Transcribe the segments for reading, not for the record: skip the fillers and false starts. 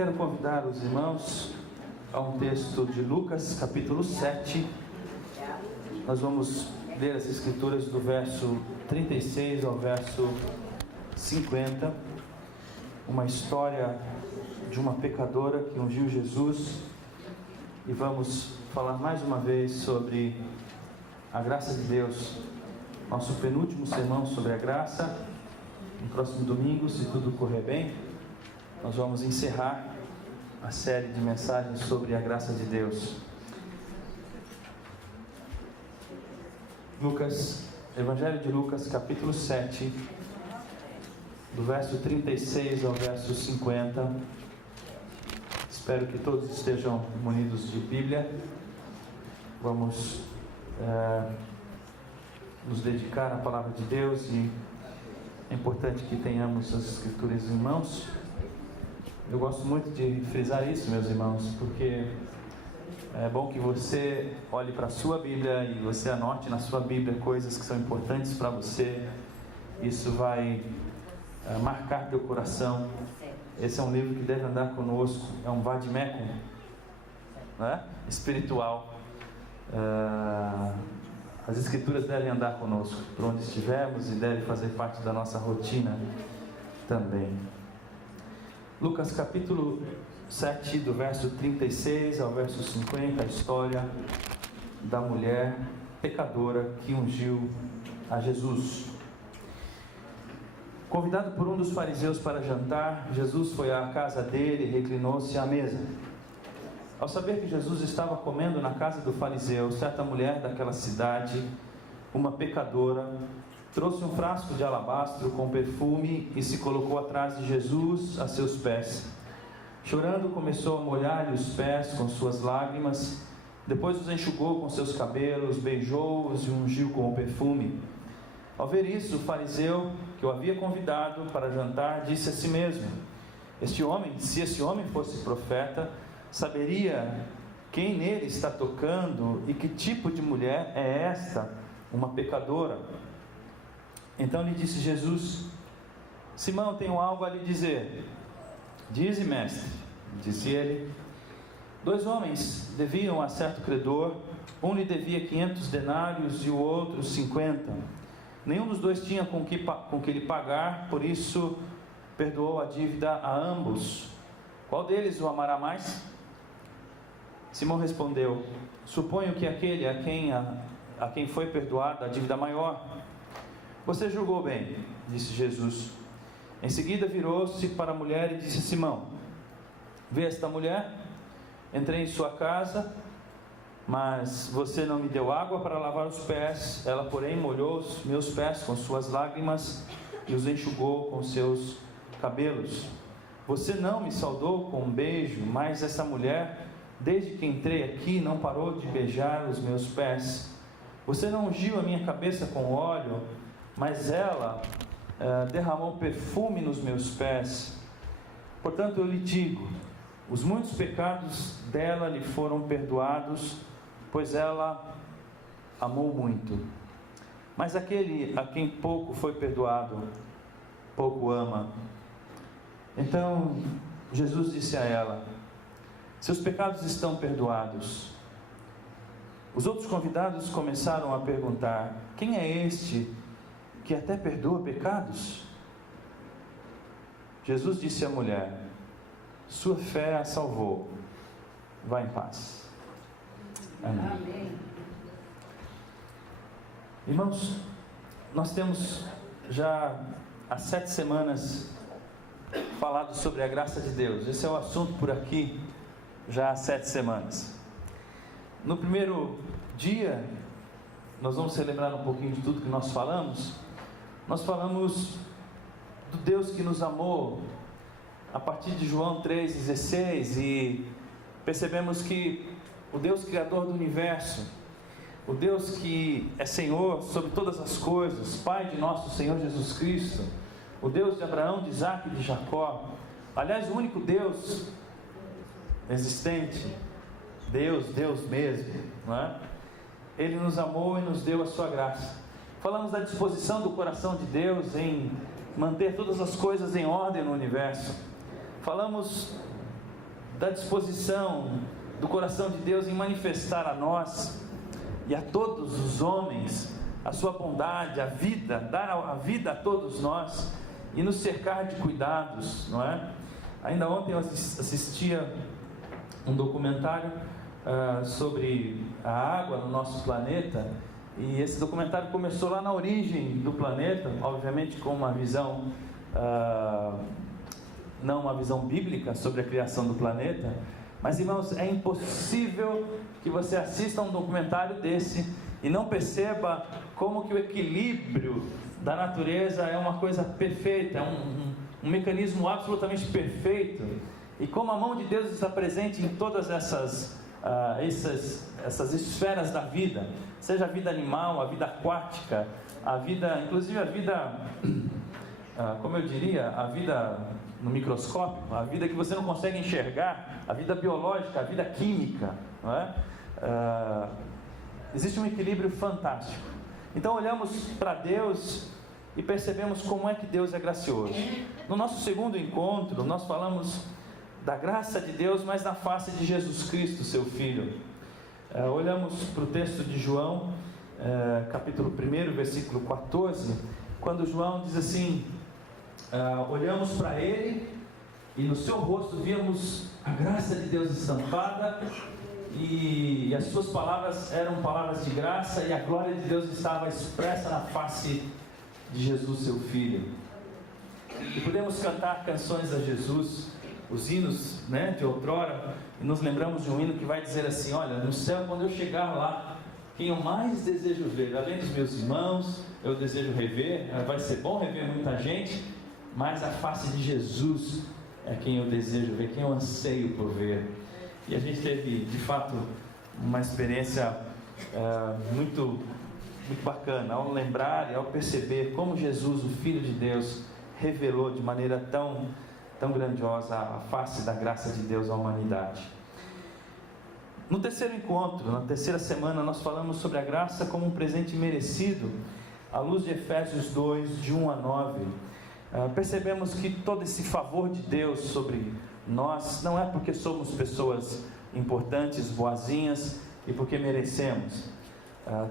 Quero convidar os irmãos a um texto de Lucas, capítulo 7. Nós vamos ler as escrituras do verso 36 ao verso 50. Uma história de uma pecadora que ungiu Jesus. E vamos falar mais uma vez sobre a graça de Deus. Nosso penúltimo sermão sobre a graça. No próximo domingo, se tudo correr bem, nós vamos encerrar a série de mensagens sobre a graça de Deus. Evangelho de Lucas, capítulo 7, do verso 36 ao verso 50. Espero que todos estejam munidos de Bíblia. Vamos nos dedicar à palavra de Deus, e é importante que tenhamos as escrituras em mãos. Eu gosto muito de frisar isso, meus irmãos, porque é bom que você olhe para a sua Bíblia e você anote na sua Bíblia coisas que são importantes para você. Isso vai marcar teu coração. Esse é um livro que deve andar conosco. É um vade-mecum, né? Espiritual. As escrituras devem andar conosco por onde estivermos e devem fazer parte da nossa rotina também. Lucas capítulo 7, do verso 36 ao verso 50, a história da mulher pecadora que ungiu a Jesus. Convidado por um dos fariseus para jantar, Jesus foi à casa dele e reclinou-se à mesa. Ao saber que Jesus estava comendo na casa do fariseu, certa mulher daquela cidade, uma pecadora, trouxe um frasco de alabastro com perfume e se colocou atrás de Jesus a seus pés. Chorando, começou a molhar-lhe os pés com suas lágrimas, depois os enxugou com seus cabelos, beijou-os e ungiu com o perfume. Ao ver isso, o fariseu, que o havia convidado para jantar, disse a si mesmo: se esse homem fosse profeta, saberia quem nele está tocando e que tipo de mulher é esta, uma pecadora. Então lhe disse Jesus: Simão, tenho algo a lhe dizer. Dize, mestre, disse ele. 2 homens deviam a certo credor. Um lhe devia 500 denários e o outro 50. Nenhum dos dois tinha com que lhe pagar, por isso perdoou a dívida a ambos. Qual deles o amará mais? Simão respondeu: suponho que aquele a quem foi perdoada a dívida maior. Você julgou bem, disse Jesus. Em seguida virou-se para a mulher e disse a Simão: vê esta mulher? Entrei em sua casa, mas você não me deu água para lavar os pés. Ela, porém, molhou os meus pés com suas lágrimas e os enxugou com seus cabelos. Você não me saudou com um beijo, mas essa mulher, desde que entrei aqui, não parou de beijar os meus pés. Você não ungiu a minha cabeça com óleo, mas ela derramou perfume nos meus pés. Portanto, eu lhe digo, os muitos pecados dela lhe foram perdoados, pois ela amou muito. Mas aquele a quem pouco foi perdoado, pouco ama. Então Jesus disse a ela: seus pecados estão perdoados. Os outros convidados começaram a perguntar: quem é este que até perdoa pecados? Jesus disse à mulher: sua fé a salvou. Vá em paz. Amém. Amém. Irmãos, nós temos já há 7 semanas falado sobre a graça de Deus. Esse é o assunto por aqui já há 7 semanas. No primeiro dia, nós vamos celebrar um pouquinho de tudo que nós falamos. Nós falamos do Deus que nos amou a partir de João 3,16, e percebemos que o Deus Criador do Universo, o Deus que é Senhor sobre todas as coisas, Pai de nosso Senhor Jesus Cristo, o Deus de Abraão, de Isaac e de Jacó, aliás, o único Deus existente, Deus mesmo, não é? Ele nos amou e nos deu a sua graça. Falamos da disposição do coração de Deus em manter todas as coisas em ordem no universo. Falamos da disposição do coração de Deus em manifestar a nós e a todos os homens a sua bondade, a vida, dar a vida a todos nós e nos cercar de cuidados, não é? Ainda ontem eu assistia um documentário sobre a água no nosso planeta, e esse documentário começou lá na origem do planeta, obviamente com uma visão, não uma visão bíblica sobre a criação do planeta, mas irmãos, é impossível que você assista um documentário desse e não perceba como que o equilíbrio da natureza é uma coisa perfeita, é um mecanismo absolutamente perfeito, e como a mão de Deus está presente em todas essas esferas da vida, seja a vida animal, a vida aquática, a vida, inclusive a vida, como eu diria, a vida no microscópio, a vida que você não consegue enxergar, a vida biológica, a vida química, não é? Existe um equilíbrio fantástico. Então olhamos para Deus e percebemos como é que Deus é gracioso. No nosso segundo encontro, nós falamos da graça de Deus, mas na face de Jesus Cristo, seu Filho. Olhamos para o texto de João, capítulo 1, versículo 14, quando João diz assim: olhamos para Ele e no seu rosto víamos a graça de Deus estampada, e as suas palavras eram palavras de graça, e a glória de Deus estava expressa na face de Jesus, seu Filho. E podemos cantar canções a Jesus, os hinos, né, de outrora, e nos lembramos de um hino que vai dizer assim: olha, no céu, quando eu chegar lá, quem eu mais desejo ver, além dos meus irmãos, eu desejo rever, vai ser bom rever muita gente, mas a face de Jesus é quem eu desejo ver, quem eu anseio por ver. E a gente teve, de fato, uma experiência muito bacana, ao lembrar e ao perceber como Jesus, o Filho de Deus, revelou de maneira tão grandiosa a face da graça de Deus à humanidade. No terceiro encontro, na terceira semana, nós falamos sobre a graça como um presente merecido, à luz de Efésios 2, de 1 a 9. Percebemos que todo esse favor de Deus sobre nós não é porque somos pessoas importantes, boazinhas, e porque merecemos.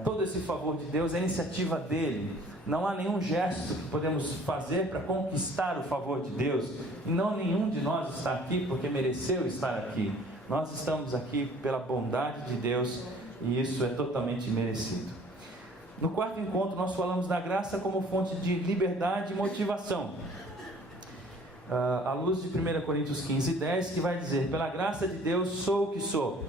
Todo esse favor de Deus é iniciativa dele. Não há nenhum gesto que podemos fazer para conquistar o favor de Deus, e não nenhum de nós está aqui porque mereceu estar aqui. Nós estamos aqui pela bondade de Deus, e isso é totalmente merecido. No quarto encontro nós falamos da graça como fonte de liberdade e motivação, à luz de 1 Coríntios 15, 10, que vai dizer: pela graça de Deus sou o que sou.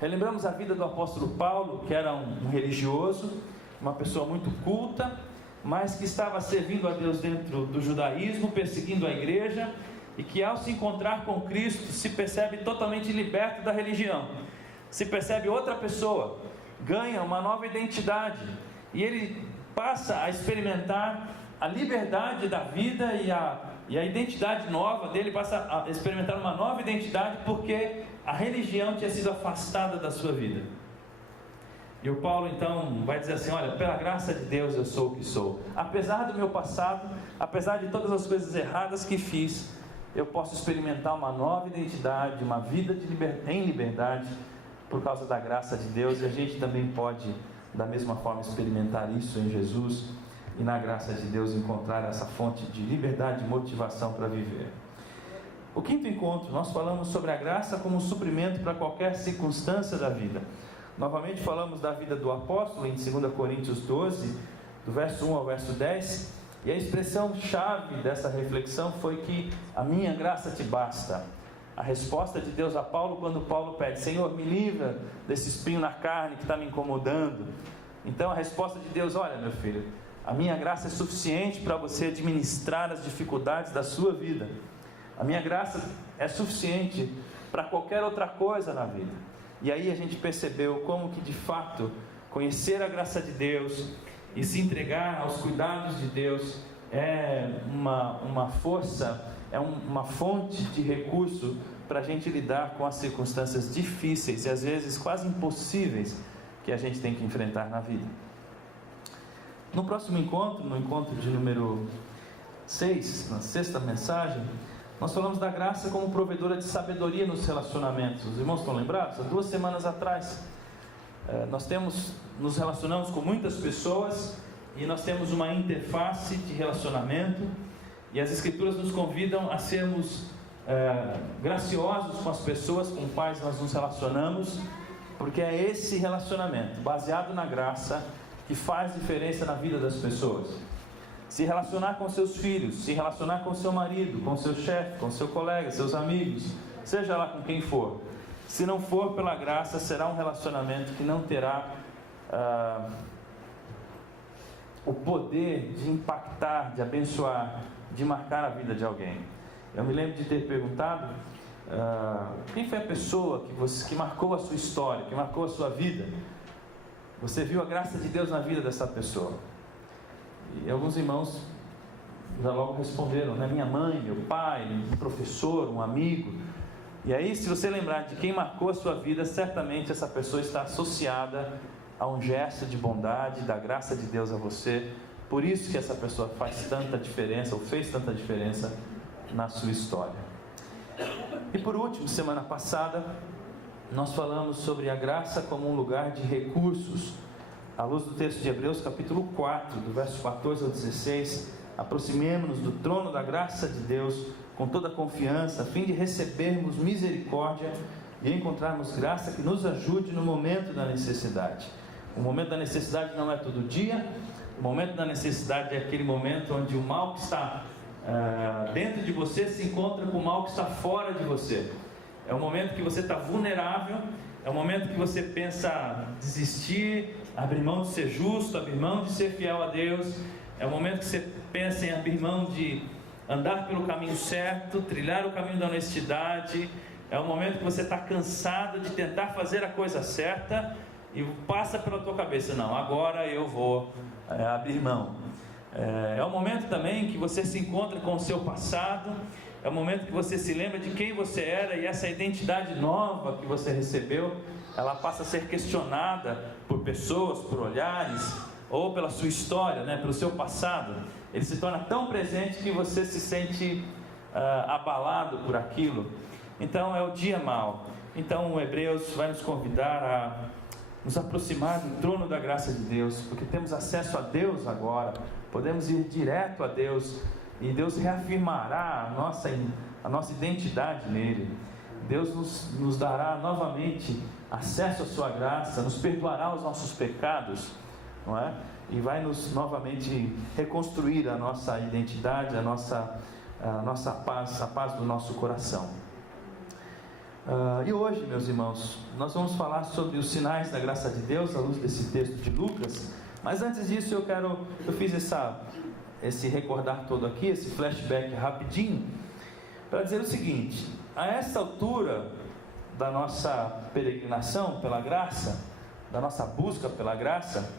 Relembramos a vida do apóstolo Paulo, que era um religioso, uma pessoa muito culta, mas que estava servindo a Deus dentro do judaísmo, perseguindo a igreja, e que ao se encontrar com Cristo se percebe totalmente liberto da religião, se percebe outra pessoa, ganha uma nova identidade, e ele passa a experimentar a liberdade da vida e a identidade nova dele, passa a experimentar uma nova identidade, porque a religião tinha sido afastada da sua vida. E o Paulo então vai dizer assim: olha, pela graça de Deus eu sou o que sou. Apesar do meu passado, apesar de todas as coisas erradas que fiz, eu posso experimentar uma nova identidade, uma vida em liberdade, por causa da graça de Deus. E a gente também pode, da mesma forma, experimentar isso em Jesus, e na graça de Deus encontrar essa fonte de liberdade e motivação para viver. O quinto encontro, nós falamos sobre a graça como um suprimento para qualquer circunstância da vida. Novamente falamos da vida do apóstolo em 2 Coríntios 12, do verso 1 ao verso 10, e a expressão chave dessa reflexão foi que a minha graça te basta. A resposta de Deus a Paulo, quando Paulo pede: Senhor, me livra desse espinho na carne que está me incomodando. Então a resposta de Deus: olha, meu filho, a minha graça é suficiente para você administrar as dificuldades da sua vida. A minha graça é suficiente para qualquer outra coisa na vida. E aí a gente percebeu como que de fato conhecer a graça de Deus e se entregar aos cuidados de Deus é uma força, é uma fonte de recurso para a gente lidar com as circunstâncias difíceis e às vezes quase impossíveis que a gente tem que enfrentar na vida. No próximo encontro, no encontro de número 6, na sexta mensagem, Nós falamos da graça como provedora de sabedoria nos relacionamentos. Os irmãos estão lembrados? Há 2 semanas atrás, nós nos relacionamos com muitas pessoas e nós temos uma interface de relacionamento, e as Escrituras nos convidam a sermos graciosos com as pessoas com quais nós nos relacionamos, porque é esse relacionamento baseado na graça que faz diferença na vida das pessoas. Se relacionar com seus filhos, se relacionar com seu marido, com seu chefe, com seu colega, seus amigos, seja lá com quem for, se não for pela graça, será um relacionamento que não terá o poder de impactar, de abençoar, de marcar a vida de alguém. Eu me lembro de ter perguntado quem foi a pessoa que marcou a sua história, que marcou a sua vida. Você viu a graça de Deus na vida dessa pessoa? E alguns irmãos já logo responderam, né? Minha mãe, meu pai, um professor, um amigo. E aí, se você lembrar de quem marcou a sua vida, certamente essa pessoa está associada a um gesto de bondade, da graça de Deus a você. Por isso que essa pessoa faz tanta diferença, ou fez tanta diferença na sua história. E por último, semana passada, nós falamos sobre a graça como um lugar de recursos. À luz do texto de Hebreus, capítulo 4, do verso 14 ao 16, aproximemo-nos do trono da graça de Deus com toda a confiança, a fim de recebermos misericórdia e encontrarmos graça que nos ajude no momento da necessidade. O momento da necessidade não é todo dia, o momento da necessidade é aquele momento onde o mal que está dentro de você se encontra com o mal que está fora de você. É o momento que você está vulnerável, é o momento que você pensa desistir, abrir mão de ser justo, abrir mão de ser fiel a Deus. É o momento que você pensa em abrir mão de andar pelo caminho certo, trilhar o caminho da honestidade. É o momento que você está cansado de tentar fazer a coisa certa e passa pela tua cabeça, não, agora eu vou abrir mão. É o momento também que você se encontra com o seu passado. É o momento que você se lembra de quem você era, e essa identidade nova que você recebeu, ela passa a ser questionada por pessoas, por olhares, ou pela sua história, né, pelo seu passado. Ele se torna tão presente que você se sente abalado por aquilo. Então é o dia mau. Então o Hebreus vai nos convidar a nos aproximar do trono da graça de Deus, porque temos acesso a Deus agora, podemos ir direto a Deus, e Deus reafirmará a nossa identidade nele. Deus nos dará novamente acesso à sua graça, nos perdoará os nossos pecados, não é? E vai nos novamente reconstruir a nossa identidade, a nossa paz, a paz do nosso coração. E hoje, meus irmãos, nós vamos falar sobre os sinais da graça de Deus à luz desse texto de Lucas. Mas antes disso eu fiz esse recordar todo aqui, esse flashback rapidinho, para dizer o seguinte: a essa altura da nossa peregrinação pela graça, da nossa busca pela graça,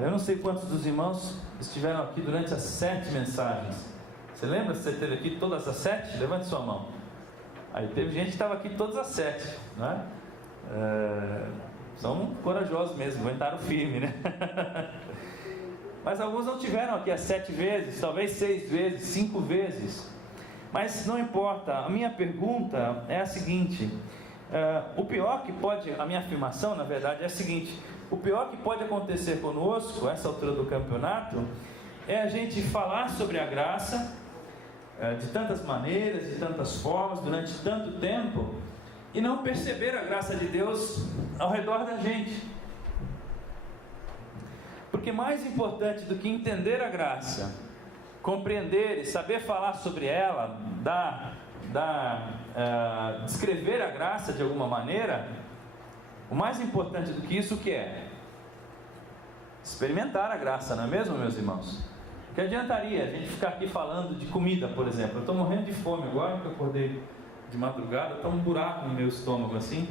eu não sei quantos dos irmãos estiveram aqui durante as 7 mensagens. Você lembra se você esteve aqui todas as 7? Levante sua mão. Aí teve gente que estava aqui todas as 7, não é? São corajosos mesmo, aguentaram firme, né? Mas alguns não tiveram aqui as 7 vezes, talvez 6 vezes, 5 vezes. Mas não importa, a minha pergunta é a seguinte: a minha afirmação na verdade é a seguinte: o pior que pode acontecer conosco, a essa altura do campeonato, é a gente falar sobre a graça, de tantas maneiras, de tantas formas, durante tanto tempo, e não perceber a graça de Deus ao redor da gente. Porque mais importante do que entender a graça, compreender e saber falar sobre ela, descrever a graça de alguma maneira, o mais importante do que isso, o que é? Experimentar a graça, não é mesmo, meus irmãos? Que adiantaria a gente ficar aqui falando de comida, por exemplo? Eu estou morrendo de fome agora, que eu acordei de madrugada, está um buraco no meu estômago assim.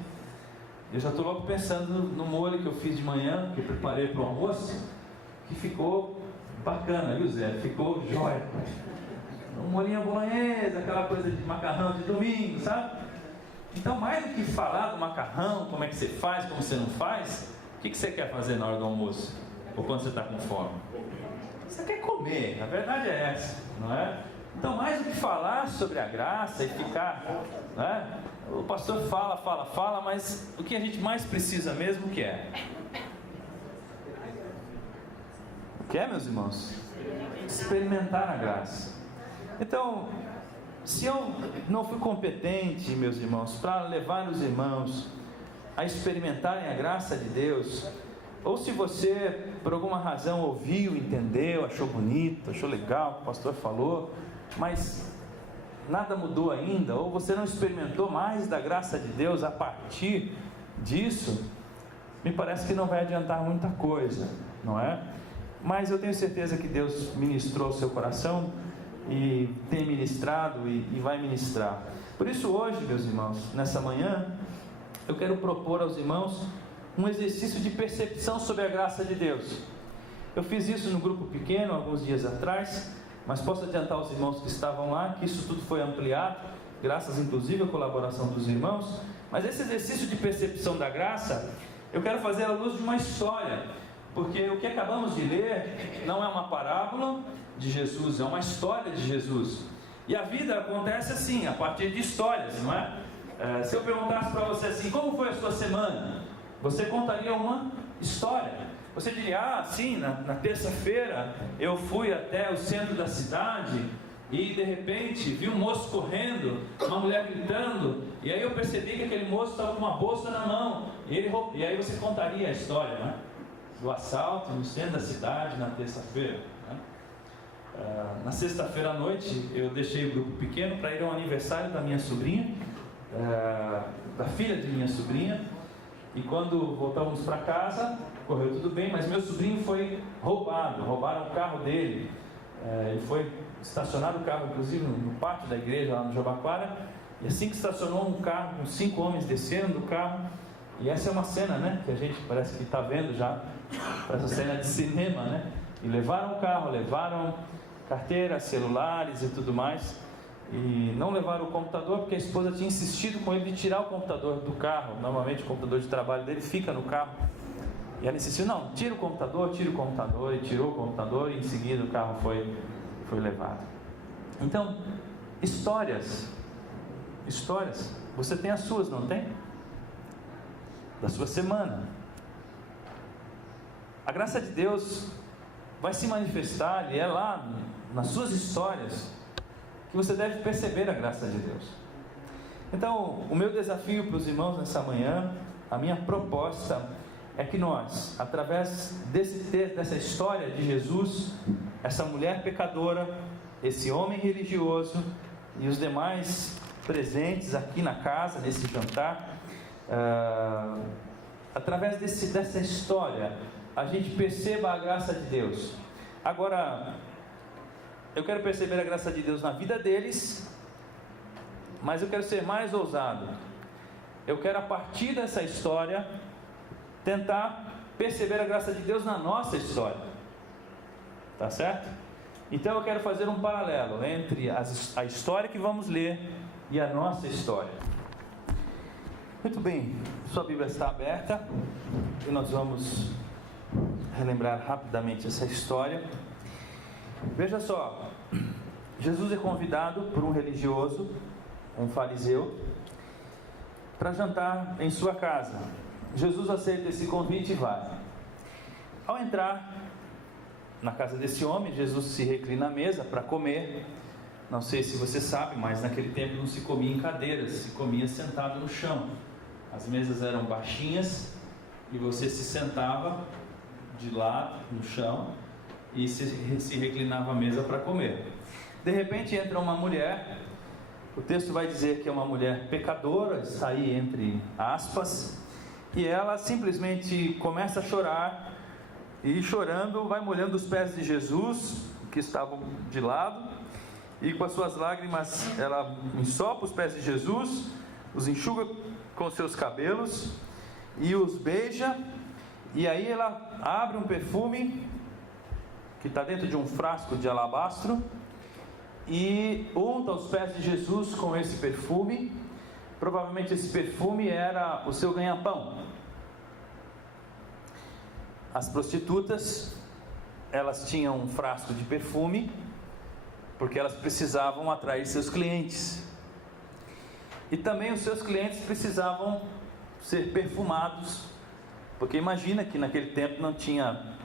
Eu já estou logo pensando no molho que eu fiz de manhã, que eu preparei para o almoço, que ficou bacana, viu, Zé? Ficou jóia. Um molhinho bolonhesa, aquela coisa de macarrão de domingo, sabe? Então, mais do que falar do macarrão, como é que você faz, como você não faz, o que você quer fazer na hora do almoço? Ou quando você está com fome? Você quer comer, a verdade é essa, não é? Então, mais do que falar sobre a graça e ficar, né? O pastor fala, mas o que a gente mais precisa mesmo, o que é? O que é, meus irmãos? Experimentar a graça. Então, se eu não fui competente, meus irmãos, para levar os irmãos a experimentarem a graça de Deus, ou se você, por alguma razão, ouviu, entendeu, achou bonito, achou legal o que o pastor falou, mas nada mudou ainda, ou você não experimentou mais da graça de Deus a partir disso, me parece que não vai adiantar muita coisa, não é? Mas eu tenho certeza que Deus ministrou o seu coração e tem ministrado e vai ministrar. Por isso hoje, meus irmãos, nessa manhã, eu quero propor aos irmãos um exercício de percepção sobre a graça de Deus. Eu fiz isso no grupo pequeno alguns dias atrás, mas posso adiantar aos irmãos que estavam lá que isso tudo foi ampliado, graças inclusive à colaboração dos irmãos. Mas esse exercício de percepção da graça, eu quero fazer à luz de uma história, porque o que acabamos de ler não é uma parábola de Jesus, é uma história de Jesus. E a vida acontece assim, a partir de histórias, não é? Se eu perguntasse para você assim, como foi a sua semana? Você contaria uma história. Você diria, sim, na terça-feira eu fui até o centro da cidade e de repente vi um moço correndo, uma mulher gritando, e aí eu percebi que aquele moço estava com uma bolsa na mão, e aí você contaria a história, né? Do assalto no centro da cidade na terça-feira, né? Na sexta-feira à noite eu deixei o grupo pequeno para ir ao aniversário da minha sobrinha, da filha de minha sobrinha, e quando voltávamos para casa, correu tudo bem, mas meu sobrinho foi roubado, roubaram o carro dele. Ele foi estacionado o carro, inclusive, no pátio da igreja, lá no Jabaquara, e assim que estacionou um carro, com 5 homens descendo do carro, e essa é uma cena, né, que a gente parece que está vendo já, essa cena de cinema, né, e levaram o carro, levaram carteira, celulares e tudo mais, e não levaram o computador, porque a esposa tinha insistido com ele de tirar o computador do carro. Normalmente o computador de trabalho dele fica no carro, e ela insistiu, não, tira o computador, e tirou o computador, e em seguida o carro foi levado. Então, histórias, você tem as suas, não tem? Da sua semana. A graça de Deus vai se manifestar, e é lá nas suas histórias que você deve perceber a graça de Deus. Então, o meu desafio para os irmãos nessa manhã, a minha proposta é que nós, através dessa história de Jesus, essa mulher pecadora, esse homem religioso e os demais presentes aqui na casa, nesse jantar, através dessa história, a gente perceba a graça de Deus. Agora, eu quero perceber a graça de Deus na vida deles, mas eu quero ser mais ousado. Eu quero, a partir dessa história, tentar perceber a graça de Deus na nossa história. Tá certo? Então eu quero fazer um paralelo entre a história que vamos ler e a nossa história. Muito bem, sua Bíblia está aberta e nós vamos relembrar rapidamente essa história. Veja só, Jesus é convidado por um religioso, um fariseu, para jantar em sua casa. Jesus aceita esse convite e vai. Ao entrar na casa desse homem, Jesus se reclina à mesa para comer. Não sei se você sabe, mas naquele tempo não se comia em cadeiras, se comia sentado no chão. As mesas eram baixinhas e você se sentava de lado no chão e se reclinava à mesa para comer. De repente entra uma mulher, o texto vai dizer que é uma mulher pecadora, está aí entre aspas, e ela simplesmente começa a chorar, e chorando vai molhando os pés de Jesus, que estavam de lado, e com as suas lágrimas ela ensopa os pés de Jesus, os enxuga com seus cabelos e os beija, e aí ela abre um perfume que está dentro de um frasco de alabastro e unta os pés de Jesus com esse perfume. Provavelmente esse perfume era o seu ganha-pão. As prostitutas, elas tinham um frasco de perfume porque elas precisavam atrair seus clientes. E também os seus clientes precisavam ser perfumados, porque imagina que naquele tempo não tinha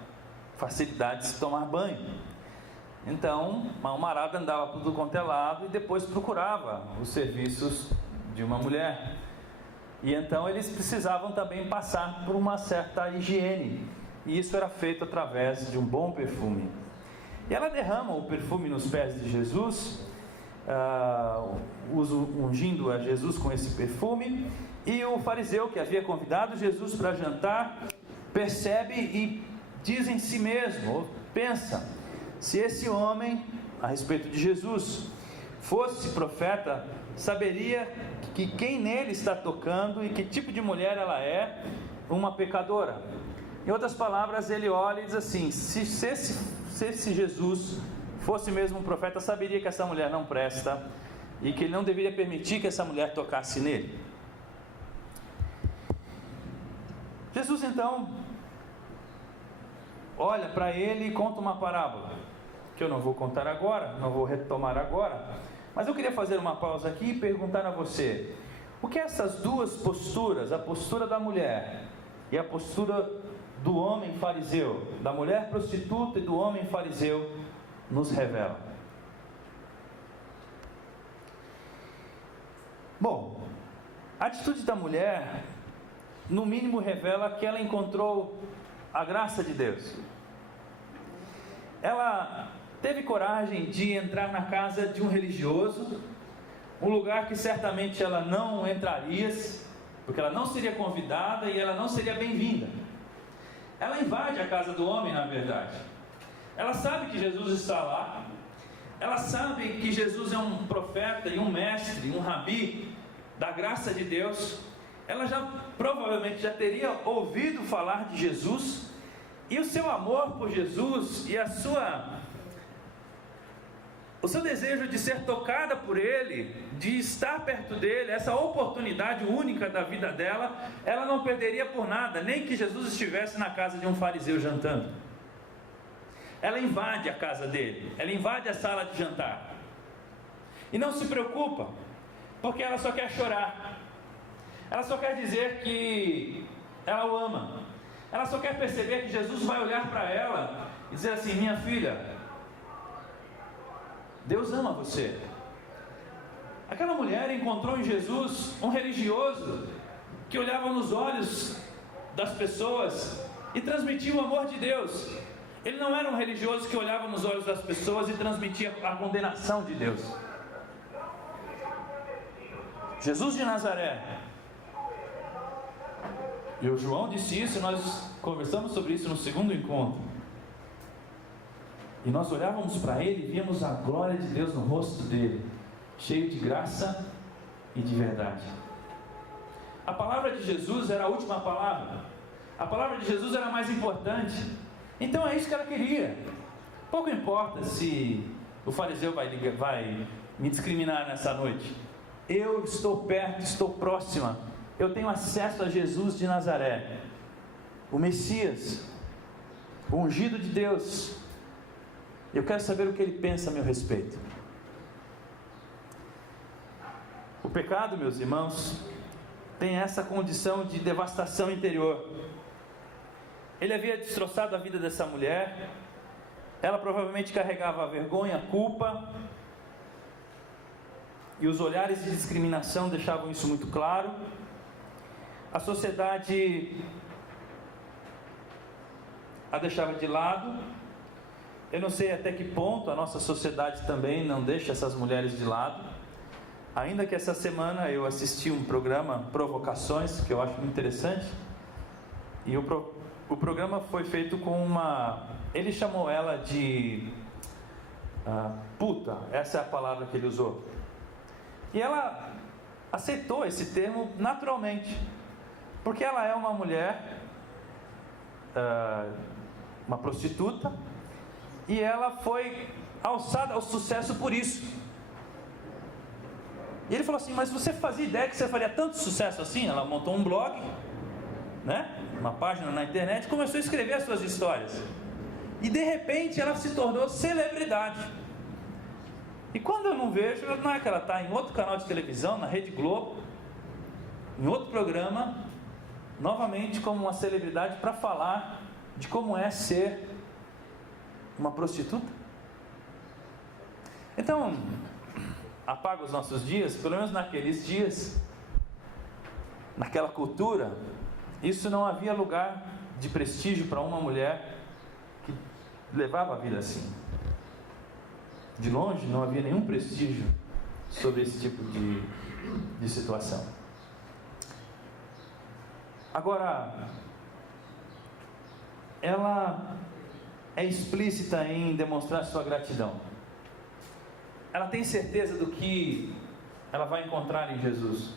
facilidade de tomar banho. Então, uma almarada andava por tudo quanto é lado e depois procurava os serviços de uma mulher. E então eles precisavam também passar por uma certa higiene. E isso era feito através de um bom perfume. E ela derrama o perfume nos pés de Jesus, ungindo a Jesus com esse perfume. E o fariseu que havia convidado Jesus para jantar, percebe e diz em si mesmo, pensa, se esse homem, a respeito de Jesus, fosse profeta, saberia que quem nele está tocando e que tipo de mulher ela é, uma pecadora. Em outras palavras, ele olha e diz assim, se esse Jesus fosse mesmo um profeta, saberia que essa mulher não presta e que ele não deveria permitir que essa mulher tocasse nele. Jesus então olha para ele e conta uma parábola, que eu não vou contar agora, não vou retomar agora, mas eu queria fazer uma pausa aqui e perguntar a você, o que essas duas posturas, a postura da mulher e a postura do homem fariseu, da mulher prostituta e do homem fariseu, nos revelam? Bom, a atitude da mulher, no mínimo, revela que ela encontrou a graça de Deus. Ela teve coragem de entrar na casa de um religioso, um lugar que certamente ela não entraria, porque ela não seria convidada e ela não seria bem-vinda. Ela invade a casa do homem, na verdade. Ela sabe que Jesus está lá, ela sabe que Jesus é um profeta e um mestre, um rabi da graça de Deus. Ela provavelmente já teria ouvido falar de Jesus, e o seu amor por Jesus e o seu desejo de ser tocada por Ele, de estar perto dEle, essa oportunidade única da vida dela, ela não perderia por nada, nem que Jesus estivesse na casa de um fariseu jantando. Ela invade a casa dele, ela invade a sala de jantar, e não se preocupa, porque ela só quer chorar, ela só quer dizer que ela o ama, ela só quer perceber que Jesus vai olhar para ela e dizer assim, minha filha, Deus ama você. Aquela mulher encontrou em Jesus um religioso que olhava nos olhos das pessoas e transmitia o amor de Deus. Ele não era um religioso que olhava nos olhos das pessoas e transmitia a condenação de Deus. Jesus de Nazaré. E o João disse isso, nós conversamos sobre isso no segundo encontro. E nós olhávamos para ele e víamos a glória de Deus no rosto dele, cheio de graça e de verdade. A palavra de Jesus era a última palavra. A palavra de Jesus era a mais importante. Então é isso que ela queria. Pouco importa se o fariseu vai me discriminar nessa noite. Eu estou perto, estou próxima. Eu tenho acesso a Jesus de Nazaré, o Messias, o ungido de Deus. Eu quero saber o que ele pensa a meu respeito. O pecado, meus irmãos, tem essa condição de devastação interior. Ele havia destroçado a vida dessa mulher. Ela provavelmente carregava a vergonha, a culpa, e os olhares de discriminação deixavam isso muito claro. A sociedade a deixava de lado. Eu não sei até que ponto a nossa sociedade também não deixa essas mulheres de lado. Ainda que essa semana eu assisti um programa, Provocações, que eu acho muito interessante. E o programa foi feito com uma... Ele chamou ela de puta, essa é a palavra que ele usou. E ela aceitou esse termo naturalmente, porque ela é uma mulher, uma prostituta, e ela foi alçada ao sucesso por isso. E ele falou assim, mas você fazia ideia que você faria tanto sucesso assim? Ela montou um blog, né? Uma página na internet, e começou a escrever as suas histórias. E de repente ela se tornou celebridade. E quando eu não vejo, não é que ela está em outro canal de televisão, na Rede Globo, em outro programa, novamente como uma celebridade para falar de como é ser uma prostituta. Então, apaga os nossos dias, pelo menos naqueles dias, naquela cultura, isso não havia lugar de prestígio para uma mulher que levava a vida assim. De longe não havia nenhum prestígio sobre esse tipo de situação. Agora, ela é explícita em demonstrar sua gratidão. Ela tem certeza do que ela vai encontrar em Jesus.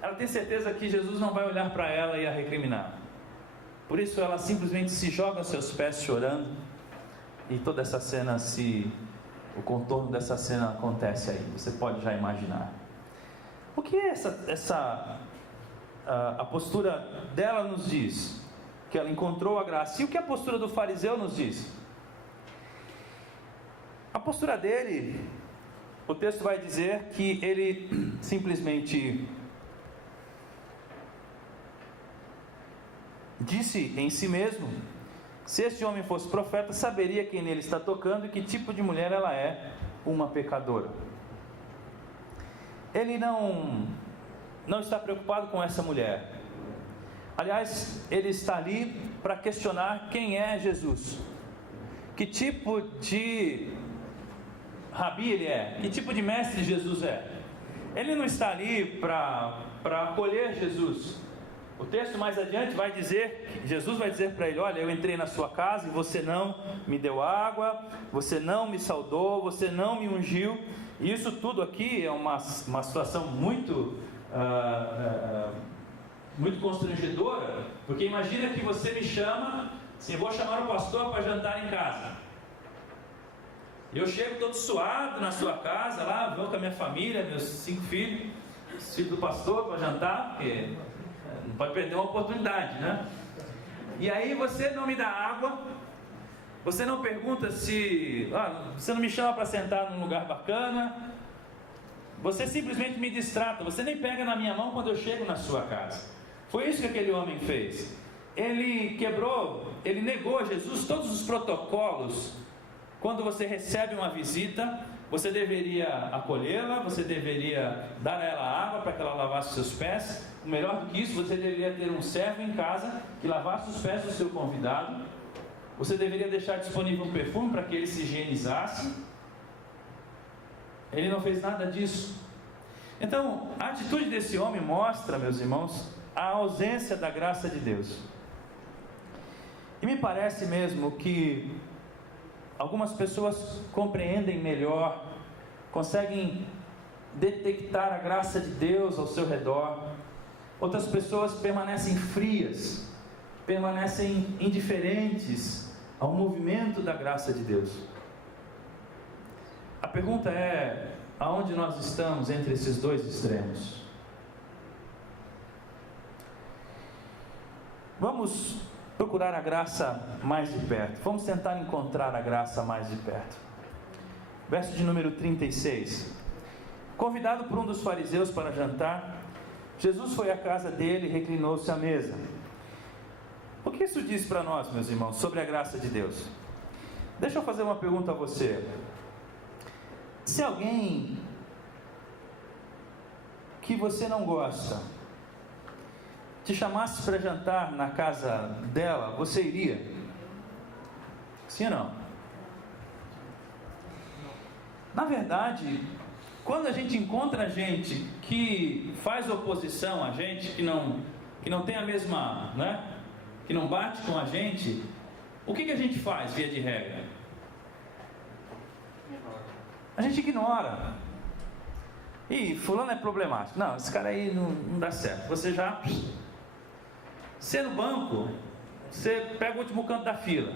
Ela tem certeza que Jesus não vai olhar para ela e a recriminar. Por isso ela simplesmente se joga aos seus pés chorando. E toda essa cena, o contorno dessa cena acontece aí. Você pode já imaginar. O que a postura dela nos diz? Que ela encontrou a graça. E o que a postura do fariseu nos diz? A postura dele, o texto vai dizer que ele simplesmente disse em si mesmo: se este homem fosse profeta, saberia quem nele está tocando e que tipo de mulher ela é, uma pecadora. Ele não está preocupado com essa mulher. Aliás, ele está ali para questionar quem é Jesus, que tipo de rabi ele é, que tipo de mestre Jesus é. Ele não está ali para acolher Jesus. O texto mais adiante vai dizer, que Jesus vai dizer para ele: olha, eu entrei na sua casa e você não me deu água, você não me saudou, você não me ungiu. E isso tudo aqui é uma situação muito constrangedora, porque imagina que você me chama, assim, vou chamar o pastor para jantar em casa. Eu chego todo suado na sua casa, lá vou com a minha família, meus 5 filhos, os filhos do pastor para jantar, porque não pode perder uma oportunidade, né? E aí você não me dá água, você não pergunta se... você não me chama para sentar num lugar bacana, você simplesmente me distrata, você nem pega na minha mão quando eu chego na sua casa. Foi isso que aquele homem fez. Ele negou a Jesus todos os protocolos. Quando você recebe uma visita, você deveria acolhê-la, você deveria dar a ela água para que ela lavasse seus pés. Melhor do que isso, você deveria ter um servo em casa que lavasse os pés do seu convidado. Você deveria deixar disponível um perfume para que ele se higienizasse. Ele não fez nada disso. Então, a atitude desse homem mostra, meus irmãos, a ausência da graça de Deus. E me parece mesmo que algumas pessoas compreendem melhor, conseguem detectar a graça de Deus ao seu redor. Outras pessoas permanecem frias, permanecem indiferentes ao movimento da graça de Deus. A pergunta é: aonde nós estamos entre esses dois extremos? Vamos procurar a graça mais de perto. Vamos tentar encontrar a graça mais de perto. Verso de número 36. Convidado por um dos fariseus para jantar, Jesus foi à casa dele e reclinou-se à mesa. O que isso diz para nós, meus irmãos, sobre a graça de Deus? Deixa eu fazer uma pergunta a você. Se alguém que você não gosta te chamasse para jantar na casa dela, você iria? Sim ou não? Na verdade, quando a gente encontra gente que faz oposição a gente, que não tem a mesma, né? Que não bate com a gente, o que a gente faz, via de regra? A gente ignora. Ih, fulano é problemático. Não, esse cara aí não dá certo. Você é no banco, você pega o último canto da fila.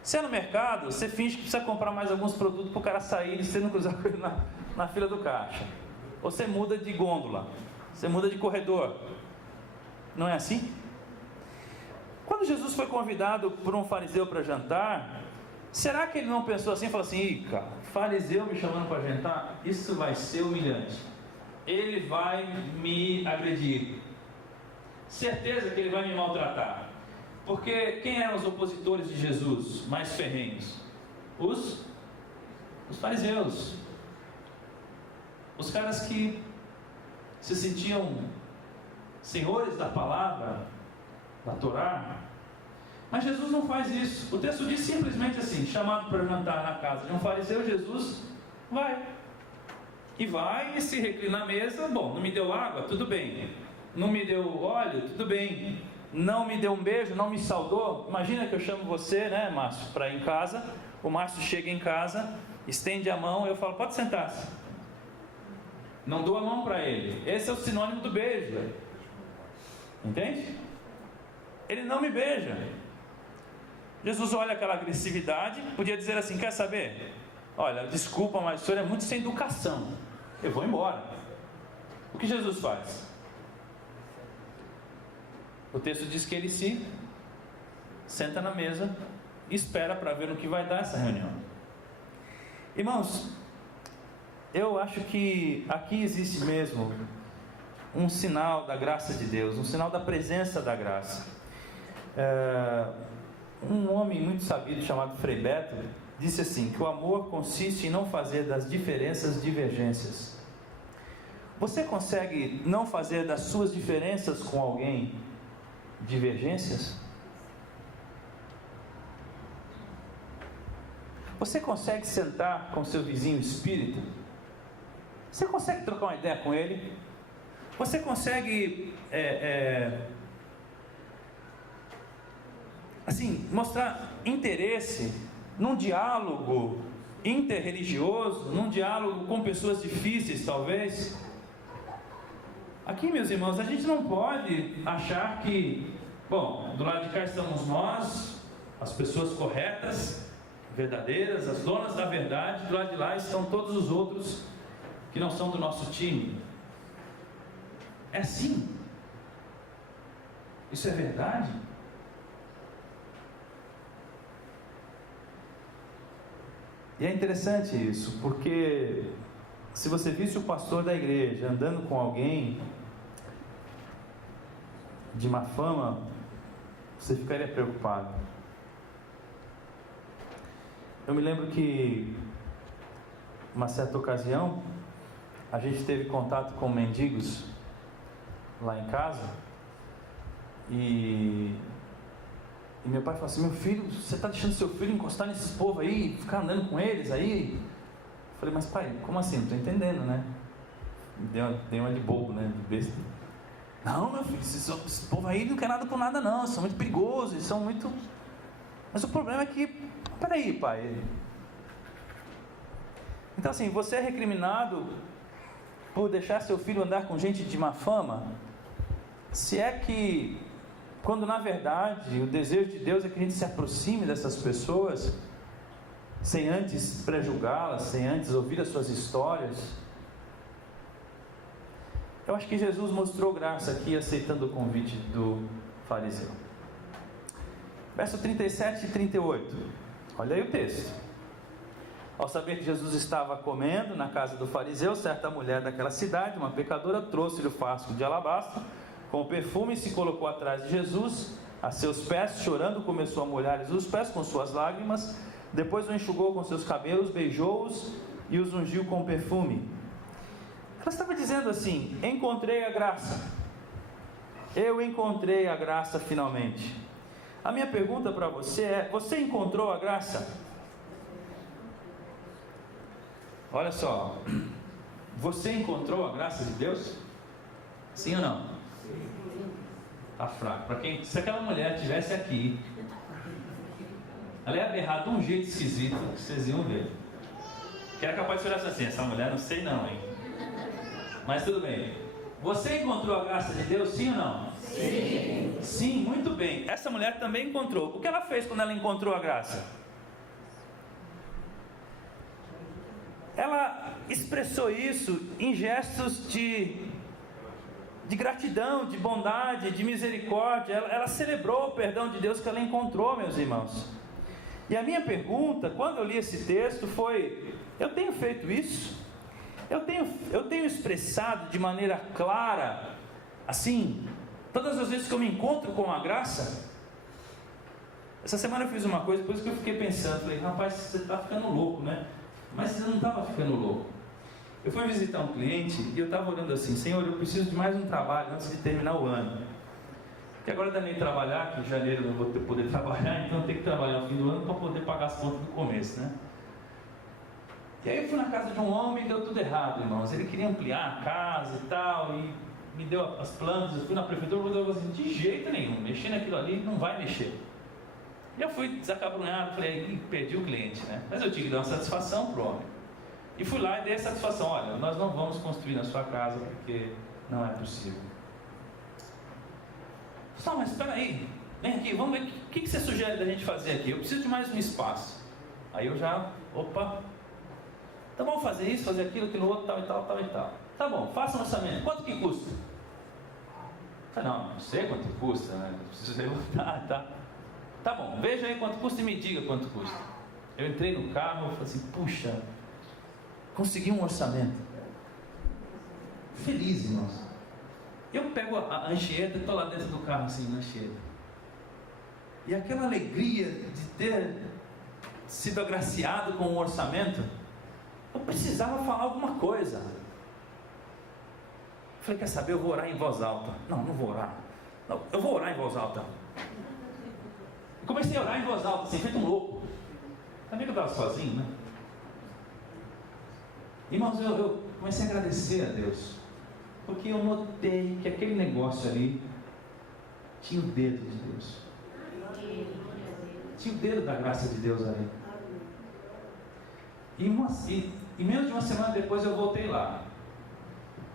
Você é no mercado, você finge que precisa comprar mais alguns produtos para o cara sair e você não cruzar com ele na fila do caixa. Ou você muda de gôndola, você muda de corredor. Não é assim? Quando Jesus foi convidado por um fariseu para jantar, Será que ele não pensou assim e falou assim: ih, cara, fariseu me chamando para jantar, isso vai ser humilhante, ele vai me agredir, certeza que ele vai me maltratar? Porque quem eram os opositores de Jesus mais ferrenhos? Os fariseus, os caras que se sentiam senhores da palavra, da Torá. Mas Jesus não faz isso. O texto diz simplesmente assim: chamado para jantar na casa de um fariseu, Jesus vai. E vai e se reclina na mesa. Bom, não me deu água? Tudo bem. Não me deu óleo? Tudo bem. Não me deu um beijo? Não me saudou? Imagina que eu chamo você, né, Márcio, para ir em casa. O Márcio chega em casa, estende a mão, eu falo: pode sentar-se. Não dou a mão para ele. Esse é o sinônimo do beijo. Entende? Ele não me beija. Jesus olha aquela agressividade, podia dizer assim: quer saber? Olha, desculpa, mas o senhor é muito sem educação, eu vou embora. O que Jesus faz? O texto diz que ele se senta na mesa e espera para ver no que vai dar essa reunião. Irmãos, eu acho que aqui existe mesmo um sinal da graça de Deus, um sinal da presença da graça. Um homem muito sabido chamado Frei Beto disse assim, que o amor consiste em não fazer das diferenças divergências. Você consegue não fazer das suas diferenças com alguém divergências? Você consegue sentar com seu vizinho espírita? Você consegue trocar uma ideia com ele? Você consegue assim, mostrar interesse num diálogo interreligioso, num diálogo com pessoas difíceis, talvez? Aqui, meus irmãos, a gente não pode achar que, bom, do lado de cá estamos nós, as pessoas corretas, verdadeiras, as donas da verdade, do lado de lá estão todos os outros que não são do nosso time. É assim? Isso é verdade? E é interessante isso, porque se você visse o pastor da igreja andando com alguém de má fama, você ficaria preocupado. Eu me lembro que uma certa ocasião a gente teve contato com mendigos lá em casa e meu pai falou assim: meu filho, você está deixando seu filho encostar nesses povos aí, ficar andando com eles aí? Eu falei: mas pai, como assim? Não estou entendendo, né? Dei uma de bobo, né? De besta. Não, meu filho, esse povo aí não quer nada por nada não, são muito perigosos, são muito... Mas o problema é que... Peraí, pai. Então assim, você é recriminado por deixar seu filho andar com gente de má fama? Se é que, quando na verdade o desejo de Deus é que a gente se aproxime dessas pessoas, sem antes prejulgá-las, sem antes ouvir as suas histórias. Eu acho que Jesus mostrou graça aqui, aceitando o convite do fariseu. Verso 37 e 38. Olha aí o texto. Ao saber que Jesus estava comendo na casa do fariseu, certa mulher daquela cidade, uma pecadora, trouxe-lhe o frasco de alabastro com perfume e se colocou atrás de Jesus, a seus pés, chorando, começou a molhar-lhes os pés com suas lágrimas, depois o enxugou com seus cabelos, beijou-os e os ungiu com perfume. Ela estava dizendo assim: encontrei a graça, eu encontrei a graça finalmente. A minha pergunta para você é: você encontrou a graça? Olha só, você encontrou a graça de Deus? Sim ou não? Está fraco. Se aquela mulher estivesse aqui, ela ia berrar de um jeito esquisito que vocês iam ver, que era capaz de olhar assim: essa mulher não sei não, hein? Mas tudo bem. Você encontrou a graça de Deus, sim ou não? Sim. Sim, muito bem. Essa mulher também encontrou. O que ela fez quando ela encontrou a graça? Ela expressou isso em gestos de gratidão, de bondade, de misericórdia. Ela celebrou o perdão de Deus que ela encontrou, meus irmãos. E a minha pergunta, quando eu li esse texto, foi: eu tenho feito isso? Eu tenho expressado de maneira clara, assim, todas as vezes que eu me encontro com a graça? Essa semana eu fiz uma coisa, depois que eu fiquei pensando, falei: rapaz, você está ficando louco, né? Mas você não estava ficando louco. Eu fui visitar um cliente e eu estava olhando assim: Senhor, eu preciso de mais um trabalho antes de terminar o ano. Porque agora dá nem trabalhar, que em janeiro eu não vou poder trabalhar, então eu tenho que trabalhar no fim do ano para poder pagar as contas do começo, né? E aí eu fui na casa de um homem e deu tudo errado, irmãos. Ele queria ampliar a casa e tal, e me deu as plantas. Eu fui na prefeitura e falei assim: de jeito nenhum, mexer naquilo ali não vai mexer. E eu fui desacabrunhado, falei: perdi o cliente, né? Mas eu tinha que dar uma satisfação para o homem. E fui lá e dei a satisfação: olha, nós não vamos construir na sua casa porque não é possível. Não, mas espera aí, vem aqui, vamos ver, o que você sugere da gente fazer aqui? Eu preciso de mais um espaço. Aí eu já, então vamos fazer isso, fazer aquilo, aquilo outro, tal e tal, tal e tal. Tá bom, faça um orçamento. Quanto que custa? Não sei quanto custa, né? Eu preciso levantar, tá? Tá bom, veja aí quanto custa e me diga quanto custa. Eu entrei no carro e falei assim: puxa, consegui um orçamento. Feliz, irmãos. Eu pego a Anchieta e estou lá dentro do carro assim, na Anchieta. E aquela alegria de ter sido agraciado com um orçamento, eu precisava falar alguma coisa. Falei: quer saber, eu vou orar em voz alta. Não vou orar. Não, eu vou orar em voz alta. Eu comecei a orar em voz alta, assim, feito um louco. Também que eu estava sozinho, né? Irmãos, eu comecei a agradecer a Deus, porque eu notei que aquele negócio ali tinha o dedo de Deus. Tinha o dedo da graça de Deus ali. E menos de uma semana depois eu voltei lá.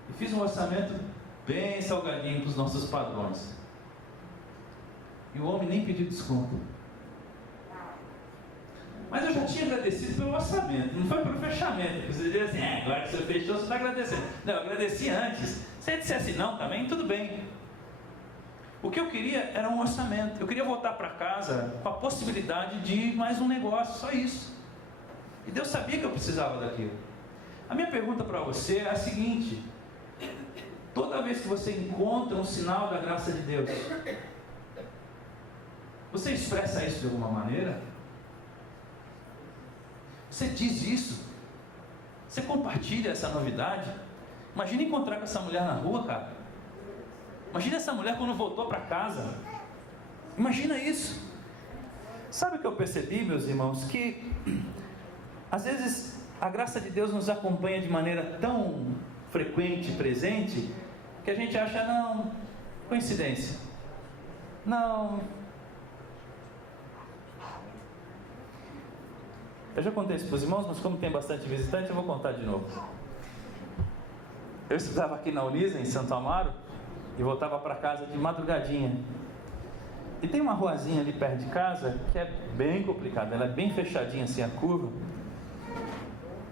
E fiz um orçamento bem salgadinho para os nossos padrões. E o homem nem pediu desconto. Mas eu já tinha agradecido pelo orçamento, não foi pelo fechamento. Porque você diria assim: agora que você fechou, você está agradecendo. Não, eu agradeci antes. Se ele dissesse não também, tudo bem. O que eu queria era um orçamento. Eu queria voltar para casa com a possibilidade de mais um negócio, só isso. E Deus sabia que eu precisava daquilo. A minha pergunta para você é a seguinte: toda vez que você encontra um sinal da graça de Deus, você expressa isso de alguma maneira? Você diz isso? Você compartilha essa novidade? Imagina encontrar com essa mulher na rua, cara. Imagina essa mulher quando voltou para casa. Imagina isso. Sabe o que eu percebi, meus irmãos? Que às vezes a graça de Deus nos acompanha de maneira tão frequente, presente, que a gente acha: não, coincidência. Não. Eu já contei isso para os irmãos, mas como tem bastante visitante, eu vou contar de novo. Eu estudava aqui na Unisa, em Santo Amaro, e voltava para casa de madrugadinha. E tem uma ruazinha ali perto de casa que é bem complicada, ela é bem fechadinha assim, a curva.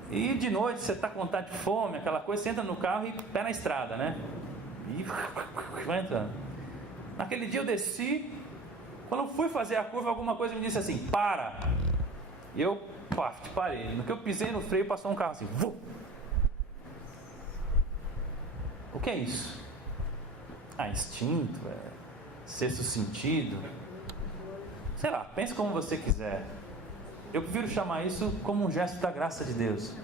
E de noite você está com vontade de fome, aquela coisa, você entra no carro e pé na estrada, né? E vai entrando. Naquele dia eu desci, quando eu fui fazer a curva, alguma coisa me disse assim: para! E eu parei. No que eu pisei no freio, passou um carro assim. Vum! O que é isso? Instinto, sexto sentido. Sei lá, pense como você quiser. Eu prefiro chamar isso como um gesto da graça de Deus.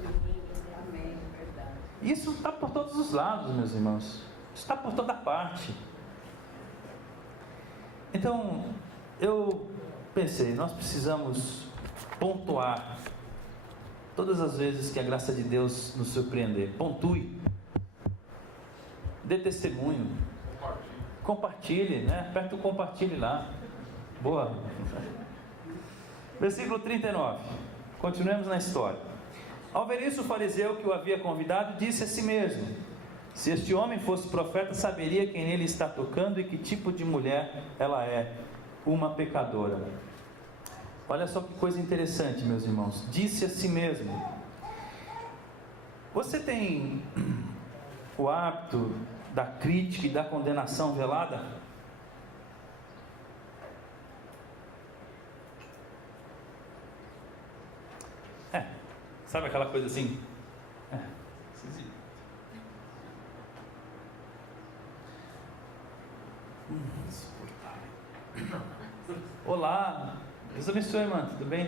Isso está por todos os lados, meus irmãos. Isso está por toda parte. Então, eu pensei, nós precisamos pontuar todas as vezes que a graça de Deus nos surpreender. Pontue, dê testemunho, compartilhe, né? Aperta o compartilhe lá. Boa. Versículo 39. Continuemos na história. Ao ver isso, o fariseu que o havia convidado disse a si mesmo: se este homem fosse profeta, saberia quem nele está tocando e que tipo de mulher ela é, uma pecadora. Olha só que coisa interessante, meus irmãos. Disse a si mesmo. Você tem o hábito da crítica e da condenação velada? Sabe aquela coisa assim? Esquisito. Insuportável. Olá, Deus abençoe, mano, tudo bem?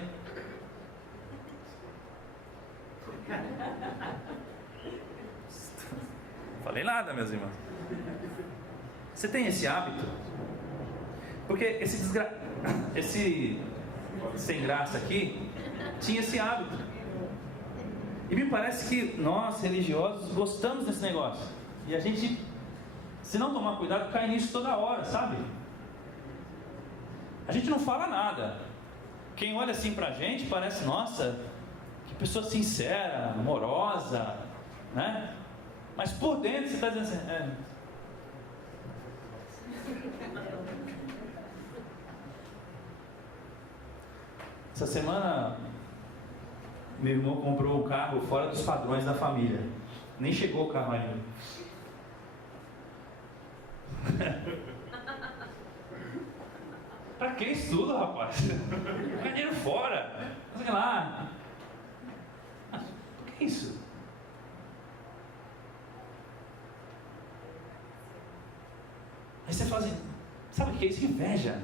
Não falei nada, meus irmãos. Você tem esse hábito? Porque esse sem graça aqui tinha esse hábito. E me parece que nós, religiosos, gostamos desse negócio. E a gente, se não tomar cuidado, cai nisso toda hora, sabe? A gente não fala nada. Quem olha assim pra gente parece, nossa, que pessoa sincera, amorosa, né? Mas por dentro você está dizendo assim, Essa semana meu irmão comprou um carro fora dos padrões da família. Nem chegou o carro ainda. Pra que isso tudo, rapaz? Põe dinheiro fora. Sei lá. Por que isso? Aí você fala assim, sabe o que é isso? Inveja.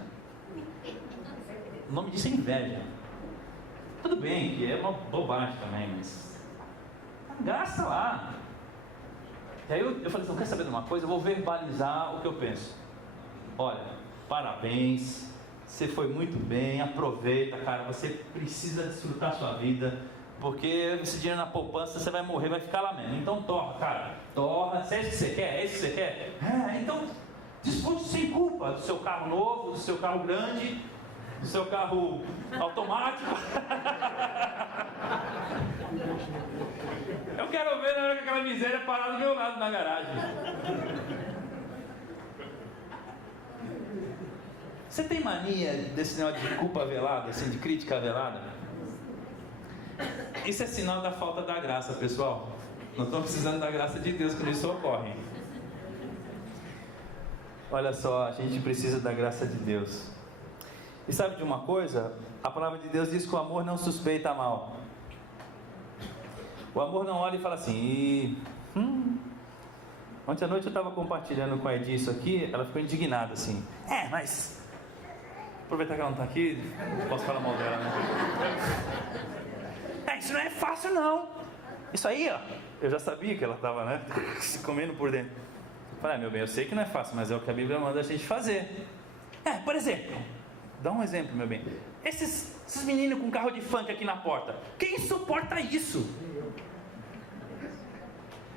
O nome disso é inveja. Tudo bem que é uma bobagem também, mas gasta lá. E aí eu falei assim, quer saber de uma coisa? Eu vou verbalizar o que eu penso. Olha, parabéns, você foi muito bem, aproveita, cara, você precisa desfrutar a sua vida, porque esse dinheiro na poupança você vai morrer, vai ficar lá mesmo. Então torra, cara, torra, se é isso que você quer, é isso que você quer? Então desfrute sem culpa do seu carro novo, do seu carro grande, do seu carro automático. Eu quero ver na hora que aquela miséria parar do meu lado na garagem. Você tem mania desse negócio de culpa velada, assim, de crítica velada? Isso é sinal da falta da graça, pessoal. Nós estamos precisando da graça de Deus quando isso ocorre. Olha só, a gente precisa da graça de Deus. E sabe de uma coisa? A palavra de Deus diz que o amor não suspeita mal. O amor não olha e fala assim, Ontem à noite eu estava compartilhando com a Edi isso aqui, ela ficou indignada assim. Mas... aproveitar que ela não está aqui, posso falar mal dela, né? Isso não é fácil não. Isso aí, ó. Eu já sabia que ela estava, né? Se comendo por dentro. Eu falei, meu bem, eu sei que não é fácil, mas é o que a Bíblia manda a gente fazer. Por exemplo, dá um exemplo, meu bem. Esses meninos com carro de funk aqui na porta. Quem suporta isso?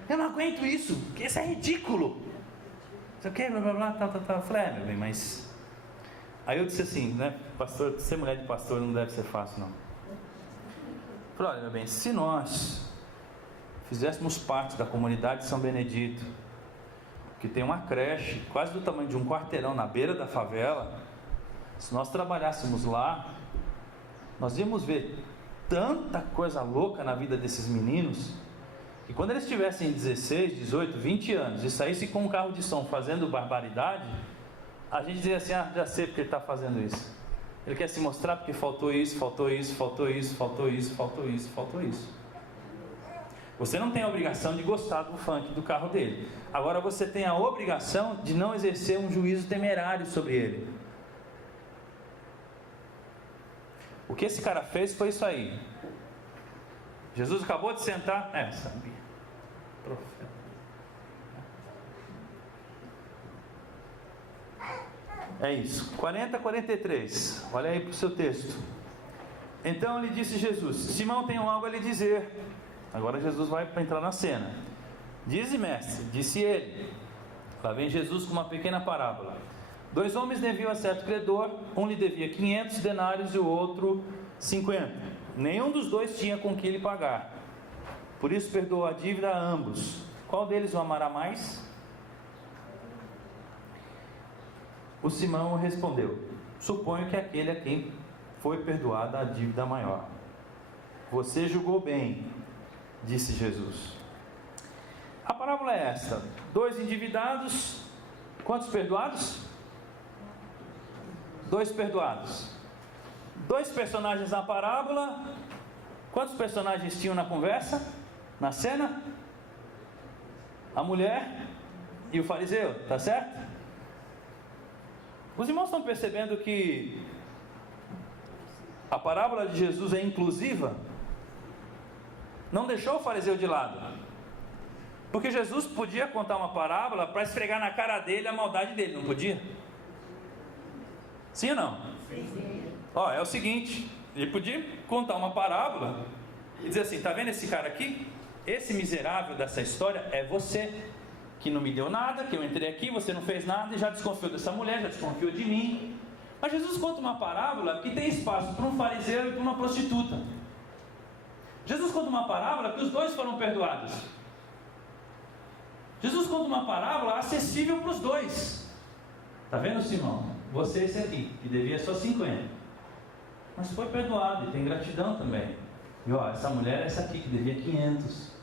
Eu não aguento isso, porque isso é ridículo. Você quer, blá blá blá, tal. Eu falei, meu bem, mas... Aí eu disse assim, né, pastor, ser mulher de pastor não deve ser fácil, não. Eu falei, olha, meu bem, se nós fizéssemos parte da comunidade de São Benedito, que tem uma creche quase do tamanho de um quarteirão na beira da favela, se nós trabalhássemos lá, nós íamos ver tanta coisa louca na vida desses meninos, que quando eles tivessem 16, 18, 20 anos e saíssem com um carro de som fazendo barbaridade, a gente dizia assim, já sei porque ele está fazendo isso. Ele quer se mostrar porque faltou isso. Você não tem a obrigação de gostar do funk do carro dele. Agora você tem a obrigação de não exercer um juízo temerário sobre ele. O que esse cara fez foi isso aí. Jesus acabou de sentar. Sabia. Profeta. É isso. 40:43. Olha aí para o seu texto. Então lhe disse Jesus: Simão, tenho algo a lhe dizer. Agora Jesus vai para entrar na cena. Dize, mestre, disse ele. Lá vem Jesus com uma pequena parábola. 2 homens deviam a certo credor. Um lhe devia 500 denários e o outro 50. Nenhum dos dois tinha com que lhe pagar. Por isso perdoou a dívida a ambos. Qual deles o amará mais? O Simão respondeu: suponho que aquele a quem foi perdoada a dívida maior. Você julgou bem, disse Jesus. A parábola é esta: 2 endividados. Quantos perdoados? 2 perdoados. 2 personagens na parábola. Quantos personagens tinham na conversa? Na cena? A mulher e o fariseu, tá certo? Os irmãos estão percebendo que a parábola de Jesus é inclusiva? Não deixou o fariseu de lado. Porque Jesus podia contar uma parábola para esfregar na cara dele a maldade dele, não podia? Sim ou não? Sim. Ó, é o seguinte, ele podia contar uma parábola e dizer assim, tá vendo esse cara aqui? Esse miserável dessa história é você, que não me deu nada, que eu entrei aqui, você não fez nada e já desconfiou dessa mulher, já desconfiou de mim. Mas Jesus conta uma parábola que tem espaço para um fariseu e para uma prostituta. Jesus conta uma parábola que os dois foram perdoados. Jesus conta uma parábola acessível para os dois. Está vendo, Simão? Você esse aqui, que devia só 50. Mas foi perdoado e tem gratidão também. E ó, essa mulher é essa aqui, que devia 500.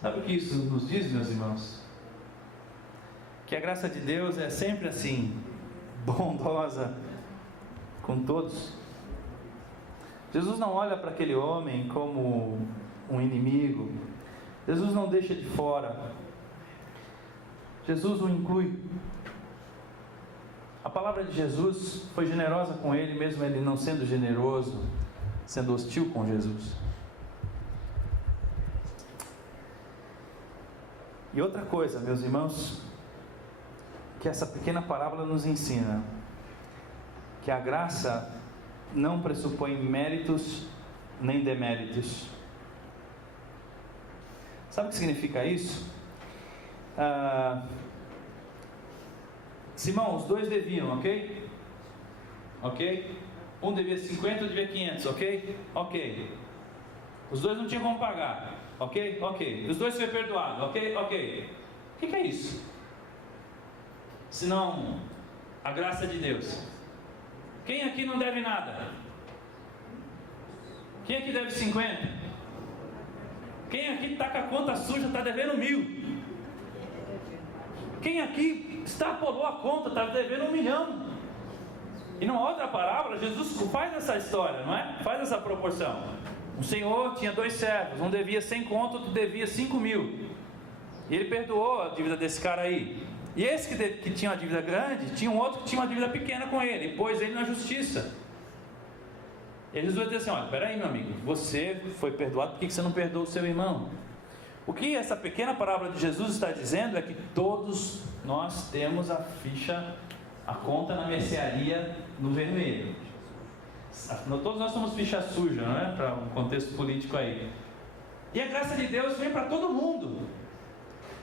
Sabe o que isso nos diz, meus irmãos? Que a graça de Deus é sempre assim, bondosa com todos. Jesus não olha para aquele homem como um inimigo. Jesus não deixa de fora. Jesus o inclui. A palavra de Jesus foi generosa com ele, mesmo ele não sendo generoso, sendo hostil com Jesus. E outra coisa, meus irmãos, que essa pequena parábola nos ensina, que a graça não pressupõe méritos nem deméritos. Sabe o que significa isso? Simão, os dois deviam, ok? Ok? Um devia 50, outro devia 500, ok? Ok. Os dois não tinham como pagar, ok? Ok. Os dois foram perdoados, ok? Ok. O que é isso? Senão a graça de Deus. Quem aqui não deve nada? Quem aqui deve 50? Quem aqui está com a conta suja, está devendo 1000? Quem aqui extrapolou a conta, está devendo 1 milhão? E numa outra parábola, Jesus faz essa história, não é? Faz essa proporção. Um senhor tinha 2 servos, um devia 100 conto, outro devia 5.000. E ele perdoou a dívida desse cara aí. E esse que tinha uma dívida grande, tinha um outro que tinha uma dívida pequena com ele, e pôs ele na justiça. E Jesus vai dizer assim, olha, espera aí meu amigo, você foi perdoado, por que você não perdoou o seu irmão? O que essa pequena parábola de Jesus está dizendo é que todos nós temos a ficha, a conta na mercearia no vermelho. Todos nós somos ficha suja, não é? Para um contexto político aí. E a graça de Deus vem para todo mundo.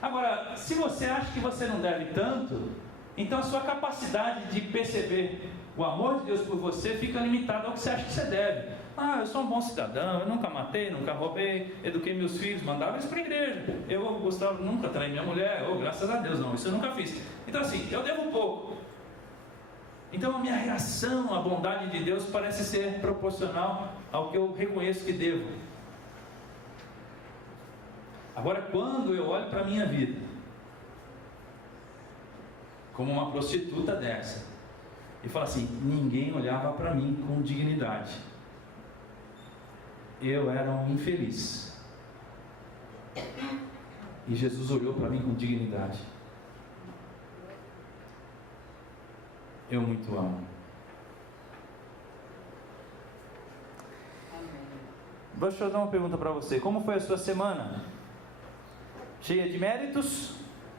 Agora, se você acha que você não deve tanto, então a sua capacidade de perceber o amor de Deus por você fica limitada ao que você acha que você deve. Ah, eu sou um bom cidadão, eu nunca matei, nunca roubei, eduquei meus filhos, mandava eles para a igreja. Eu, Gustavo, nunca traí minha mulher, graças a Deus, não, isso eu nunca fiz. Então assim, eu devo pouco. Então a minha reação à bondade de Deus parece ser proporcional ao que eu reconheço que devo. Agora, quando eu olho para a minha vida, como uma prostituta dessa, e falo assim, ninguém olhava para mim com dignidade. Eu era um infeliz. E Jesus olhou para mim com dignidade. Eu muito amo. Deixa eu fazer uma pergunta para você. Como foi a sua semana? Cheia de méritos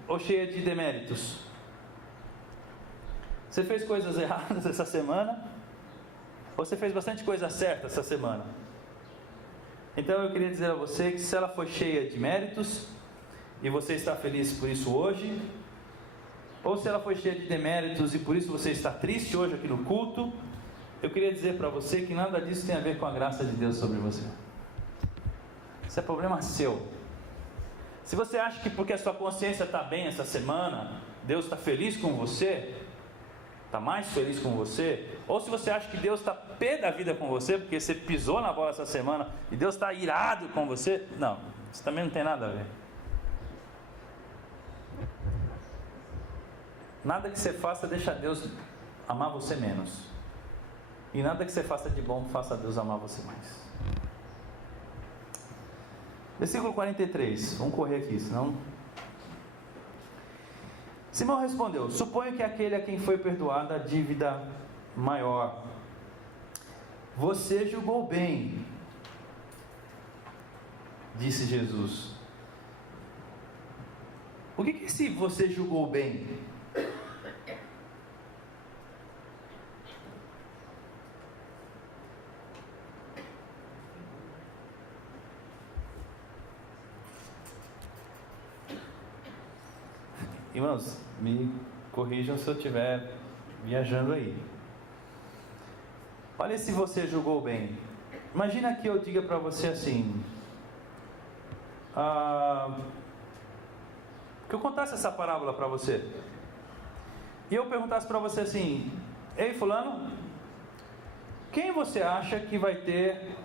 ou cheia de deméritos? Você fez coisas erradas essa semana? Ou você fez bastante coisa certa essa semana? Então eu queria dizer a você que se ela foi cheia de méritos e você está feliz por isso hoje, ou se ela foi cheia de deméritos e por isso você está triste hoje aqui no culto, eu queria dizer para você que nada disso tem a ver com a graça de Deus sobre você. Isso é problema seu. Se você acha que porque a sua consciência está bem essa semana, Deus está feliz com você, está mais feliz com você, ou se você acha que Deus está pé da vida com você, porque você pisou na bola essa semana e Deus está irado com você, não, isso também não tem nada a ver. Nada que você faça deixa Deus amar você menos. E nada que você faça de bom faça Deus amar você mais. Versículo 43. Vamos correr aqui, senão... Simão respondeu: suponho que aquele a quem foi perdoada a dívida maior. Você julgou bem, disse Jesus. O que é esse você julgou bem? Irmãos, me corrijam se eu estiver viajando aí. Olha se você julgou bem. Imagina que eu diga para você assim, que eu contasse essa parábola para você, e eu perguntasse para você assim: ei fulano, quem você acha que vai ter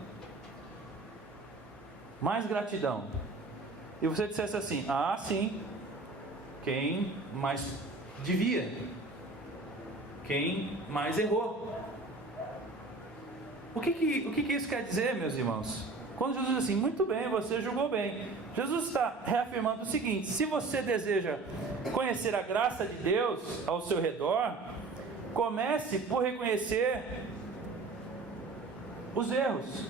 mais gratidão? E você dissesse assim: ah, sim, quem mais devia, quem mais errou. O que isso quer dizer, meus irmãos? Quando Jesus diz assim, muito bem, você julgou bem, Jesus está reafirmando o seguinte: se você deseja conhecer a graça de Deus ao seu redor, comece por reconhecer os erros.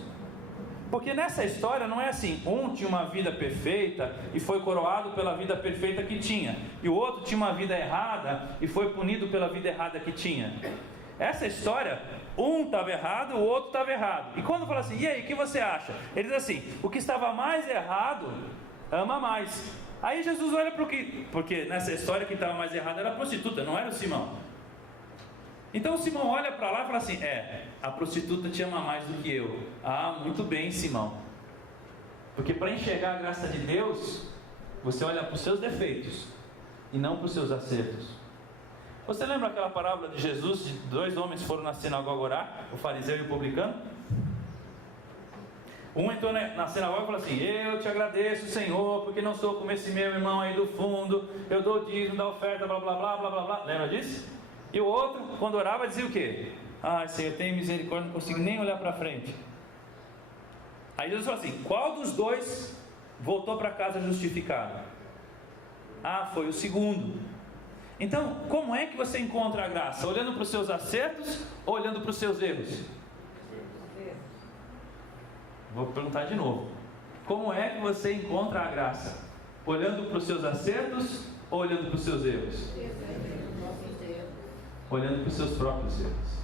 Porque nessa história não é assim, um tinha uma vida perfeita e foi coroado pela vida perfeita que tinha, e o outro tinha uma vida errada e foi punido pela vida errada que tinha. Essa história, um estava errado, o outro estava errado. E quando fala assim, e aí, o que você acha? Ele diz assim, o que estava mais errado, ama mais. Aí Jesus olha para o que... Porque nessa história quem estava mais errado era a prostituta, não era o Simão. Então o Simão olha para lá e fala assim, a prostituta te ama mais do que eu. Ah, muito bem, Simão. Porque para enxergar a graça de Deus, você olha para os seus defeitos e não para os seus acertos. Você lembra aquela parábola de Jesus, de dois homens foram na sinagoga orar, o fariseu e o publicano? Um entrou na sinagoga e falou assim, eu te agradeço, Senhor, porque não sou como esse meu irmão aí do fundo, eu dou dízimo, dou oferta, blá blá blá blá blá blá. Lembra disso? E o outro, quando orava, dizia o quê? Ah, Senhor, tenha misericórdia, não consigo nem olhar para frente. Aí Jesus falou assim, qual dos dois voltou para casa justificado? Ah, foi o segundo. Então, como é que você encontra a graça? Olhando para os seus acertos ou olhando para os seus erros? Vou perguntar de novo. Como é que você encontra a graça? Olhando para os seus acertos ou olhando para os seus erros? Olhando para os seus próprios erros.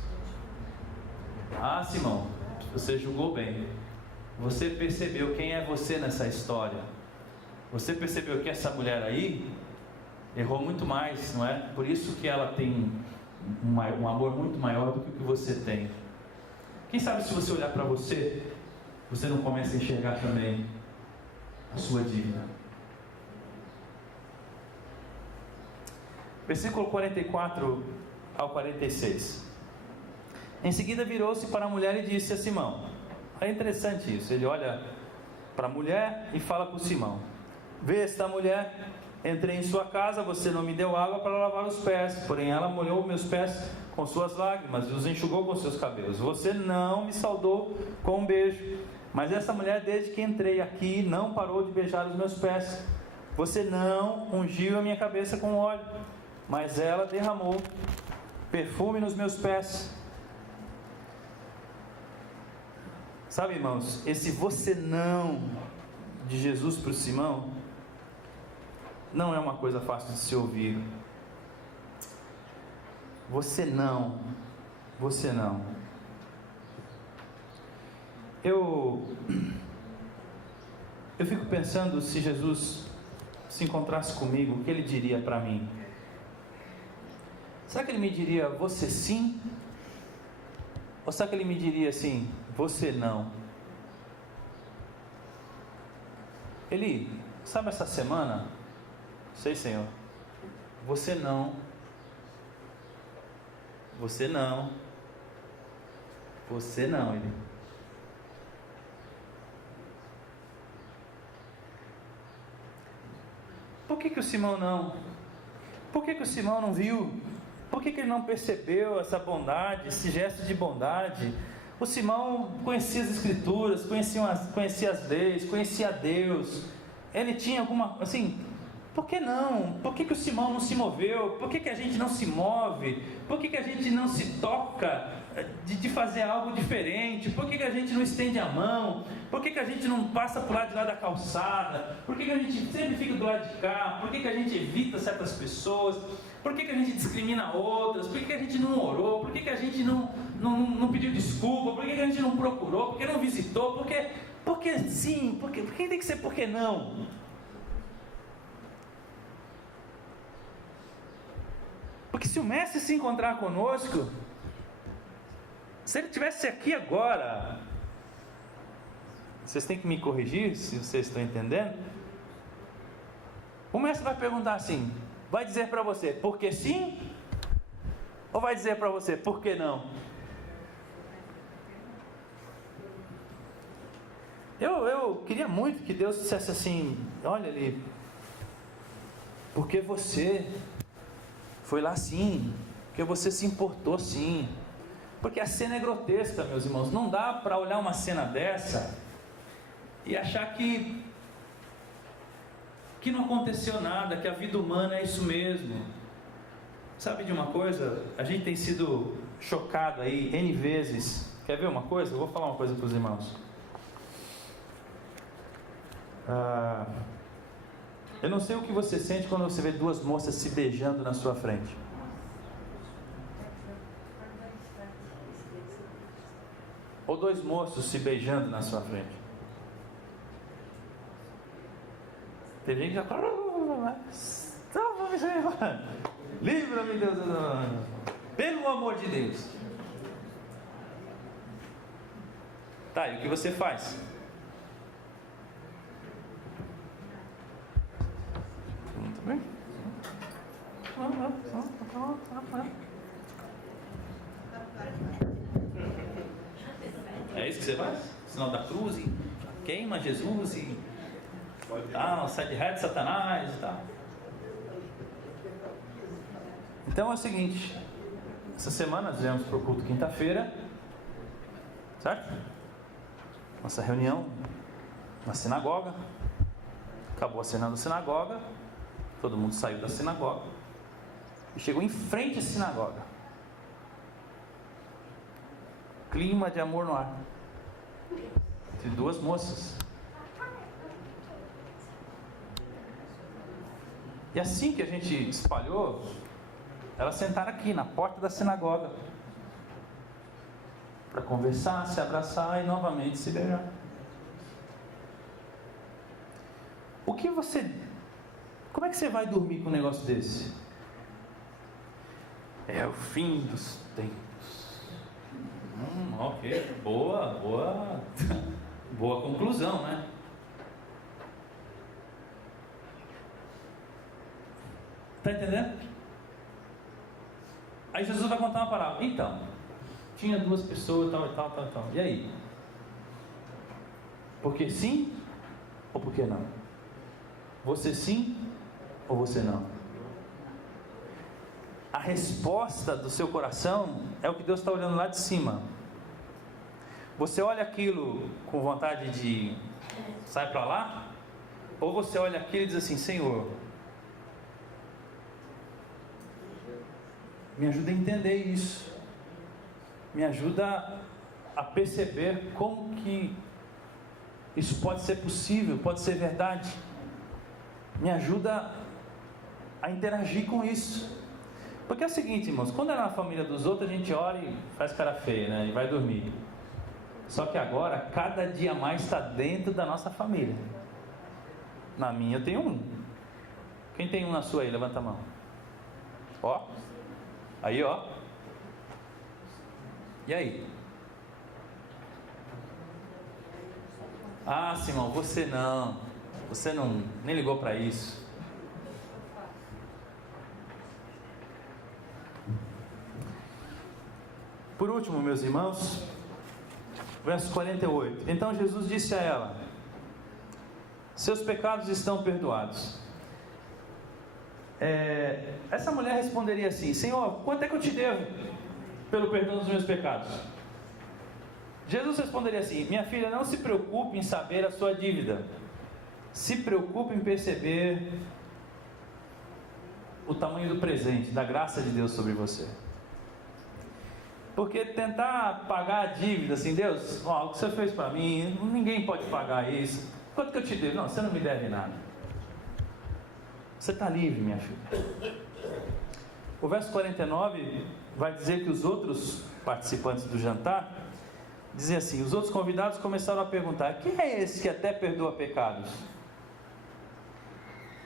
Ah, Simão, você julgou bem. Você percebeu quem é você nessa história. Você percebeu que essa mulher aí errou muito mais, não é? Por isso que ela tem um amor muito maior do que o que você tem. Quem sabe se você olhar para você, você não começa a enxergar também a sua dívida. Versículo 44 ao 46. Em seguida virou-se para a mulher e disse a Simão. É interessante isso, ele olha para a mulher e fala para o Simão. Vê esta mulher, entrei em sua casa, você não me deu água para lavar os pés, porém ela molhou meus pés com suas lágrimas e os enxugou com seus cabelos. Você não me saudou com um beijo, mas essa mulher desde que entrei aqui não parou de beijar os meus pés. Você não ungiu a minha cabeça com óleo, mas ela derramou perfume nos meus pés. Sabe, irmãos, esse você não de Jesus para o Simão não é uma coisa fácil de se ouvir. Você não. Eu fico pensando, se Jesus se encontrasse comigo, o que ele diria para mim? Será que ele me diria, você sim? Ou será que ele me diria assim, você não? Ele, sabe essa semana? Sei, Senhor. Você não. Ele. Por que o Simão não? Por que o Simão não viu? Por que ele não percebeu essa bondade, esse gesto de bondade? O Simão conhecia as Escrituras, conhecia as leis, conhecia Deus. Ele tinha alguma, assim, por que não? Por que o Simão não se moveu? Por que a gente não se move? Por que a gente não se toca de fazer algo diferente? Por que a gente não estende a mão? Por que a gente não passa por lado de lá da calçada? Por que a gente sempre fica do lado de cá? Por que a gente evita certas pessoas? Por que a gente discrimina outras? Por que a gente não orou? Por que a gente não pediu desculpa? Por que a gente não procurou? Por que não visitou? Porque sim, por que tem que ser por que não? Porque se o mestre se encontrar conosco, se ele estivesse aqui agora, vocês têm que me corrigir se vocês estão entendendo. O mestre vai perguntar assim, vai dizer para você, por que sim? Ou vai dizer para você, por que não? Eu queria muito que Deus dissesse assim, olha ali, porque você foi lá sim, porque você se importou sim, porque a cena é grotesca, meus irmãos. Não dá para olhar uma cena dessa e achar que não aconteceu nada, que a vida humana é isso mesmo. Sabe de uma coisa? A gente tem sido chocado aí N vezes. Quer ver uma coisa? Eu vou falar uma coisa para os irmãos. Eu não sei o que você sente quando você vê duas moças se beijando na sua frente. Ou dois moços se beijando na sua frente. Tem gente que já livra-me, Deus, pelo amor de Deus. Tá, e o que você faz? Muito bem. É isso que você faz? Sinal da cruz e queima Jesus e tal, sai de reto Satanás e tal. Então é o seguinte, essa semana nós viemos para o culto quinta-feira, certo? Nossa reunião na sinagoga. Acabou a cena da sinagoga, todo mundo saiu da sinagoga e chegou em frente à sinagoga. Clima de amor no ar entre duas moças. E assim que a gente espalhou, elas sentaram aqui na porta da sinagoga para conversar, se abraçar e novamente se beijar. Como é que você vai dormir com um negócio desse? É o fim dos tempos. Ok, boa conclusão, né? Está entendendo? Aí Jesus vai contar uma parábola. Então, tinha duas pessoas, tal. E aí? Porque sim ou porque não? Você sim ou você não? A resposta do seu coração é o que Deus está olhando lá de cima. Você olha aquilo com vontade de sai para lá? Ou você olha aquilo e diz assim, Senhor, me ajuda a entender isso. Me ajuda a perceber como que isso pode ser possível, pode ser verdade. Me ajuda a interagir com isso. Porque é o seguinte, irmãos, quando é na família dos outros, a gente ora e faz cara feia, né? E vai dormir. Só que agora, cada dia mais está dentro da nossa família. Na minha eu tenho um. Quem tem um na sua aí? Levanta a mão. Ó. Aí, ó. E aí? Ah, Simão, você não, nem ligou para isso. Por último, meus irmãos, verso 48. Então Jesus disse a ela: seus pecados estão perdoados. essa mulher responderia assim: Senhor, quanto é que eu te devo pelo perdão dos meus pecados? Jesus responderia assim: minha filha, não se preocupe em saber a sua dívida, se preocupe em perceber o tamanho do presente, da graça de Deus sobre você. Porque tentar pagar a dívida, assim, Deus, o que você fez para mim, ninguém pode pagar isso, quanto que eu te devo? Não, você não me deve nada, você está livre, minha filha. O verso 49 vai dizer que os outros participantes do jantar dizem assim: os outros convidados começaram a perguntar: quem é esse que até perdoa pecados?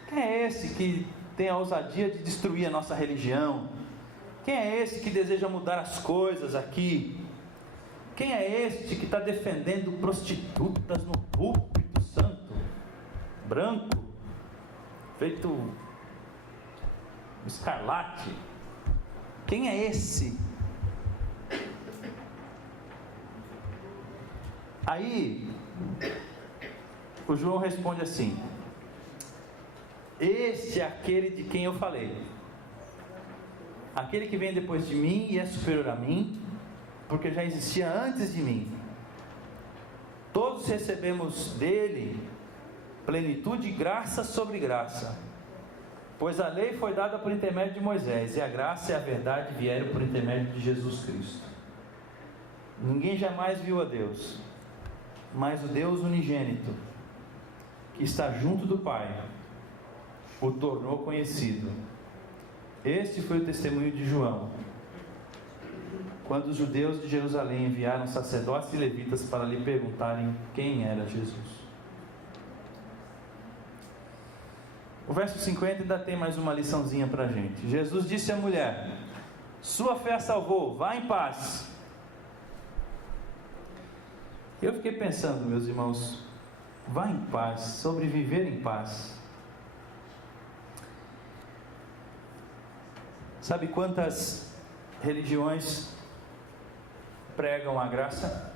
Quem é esse que tem a ousadia de destruir a nossa religião? Quem é esse que deseja mudar as coisas aqui? Quem é este que está defendendo prostitutas no púlpito santo, branco, feito escarlate? Quem é esse? Aí o João responde assim: este é aquele de quem eu falei, aquele que vem depois de mim e é superior a mim, porque já existia antes de mim. Todos recebemos dele plenitude de graça sobre graça, pois a lei foi dada por intermédio de Moisés, e a graça e a verdade vieram por intermédio de Jesus Cristo. Ninguém jamais viu a Deus, mas o Deus unigênito, que está junto do Pai, o tornou conhecido. Este foi o testemunho de João, quando os judeus de Jerusalém enviaram sacerdotes e levitas para lhe perguntarem quem era Jesus. O verso 50 ainda tem mais uma liçãozinha para a gente. Jesus disse à mulher: sua fé a salvou, vá em paz. Eu fiquei pensando, meus irmãos, vá em paz, sobreviver em paz. Sabe quantas religiões pregam a graça?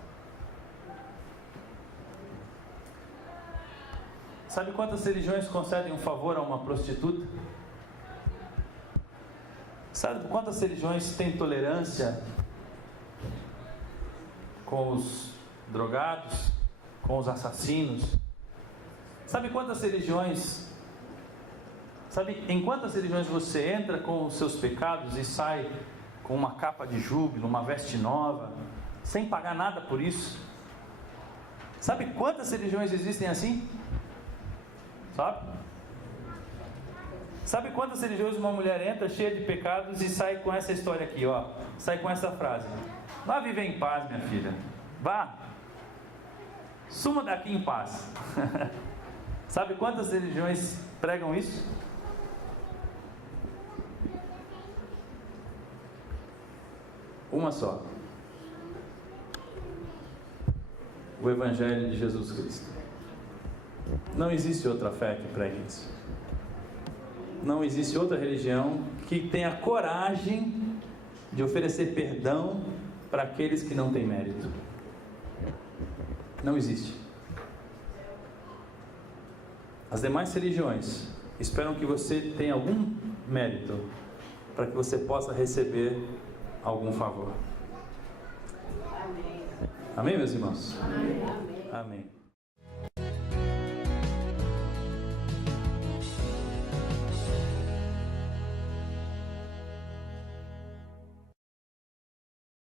Sabe quantas religiões concedem um favor a uma prostituta? Sabe quantas religiões têm tolerância com os drogados, com os assassinos? Sabe quantas religiões, em quantas religiões você entra com os seus pecados e sai com uma capa de júbilo, uma veste nova, sem pagar nada por isso? Sabe quantas religiões existem assim? Sabe quantas religiões uma mulher entra cheia de pecados e sai com essa história aqui, ó, sai com essa frase: vá viver em paz, minha filha, vá, suma daqui em paz. Sabe quantas religiões pregam isso? Uma só: o Evangelho de Jesus Cristo. Não existe outra fé que pregue isso. Não existe outra religião que tenha coragem de oferecer perdão para aqueles que não têm mérito. Não existe. As demais religiões esperam que você tenha algum mérito para que você possa receber algum favor. Amém, meus irmãos? Amém.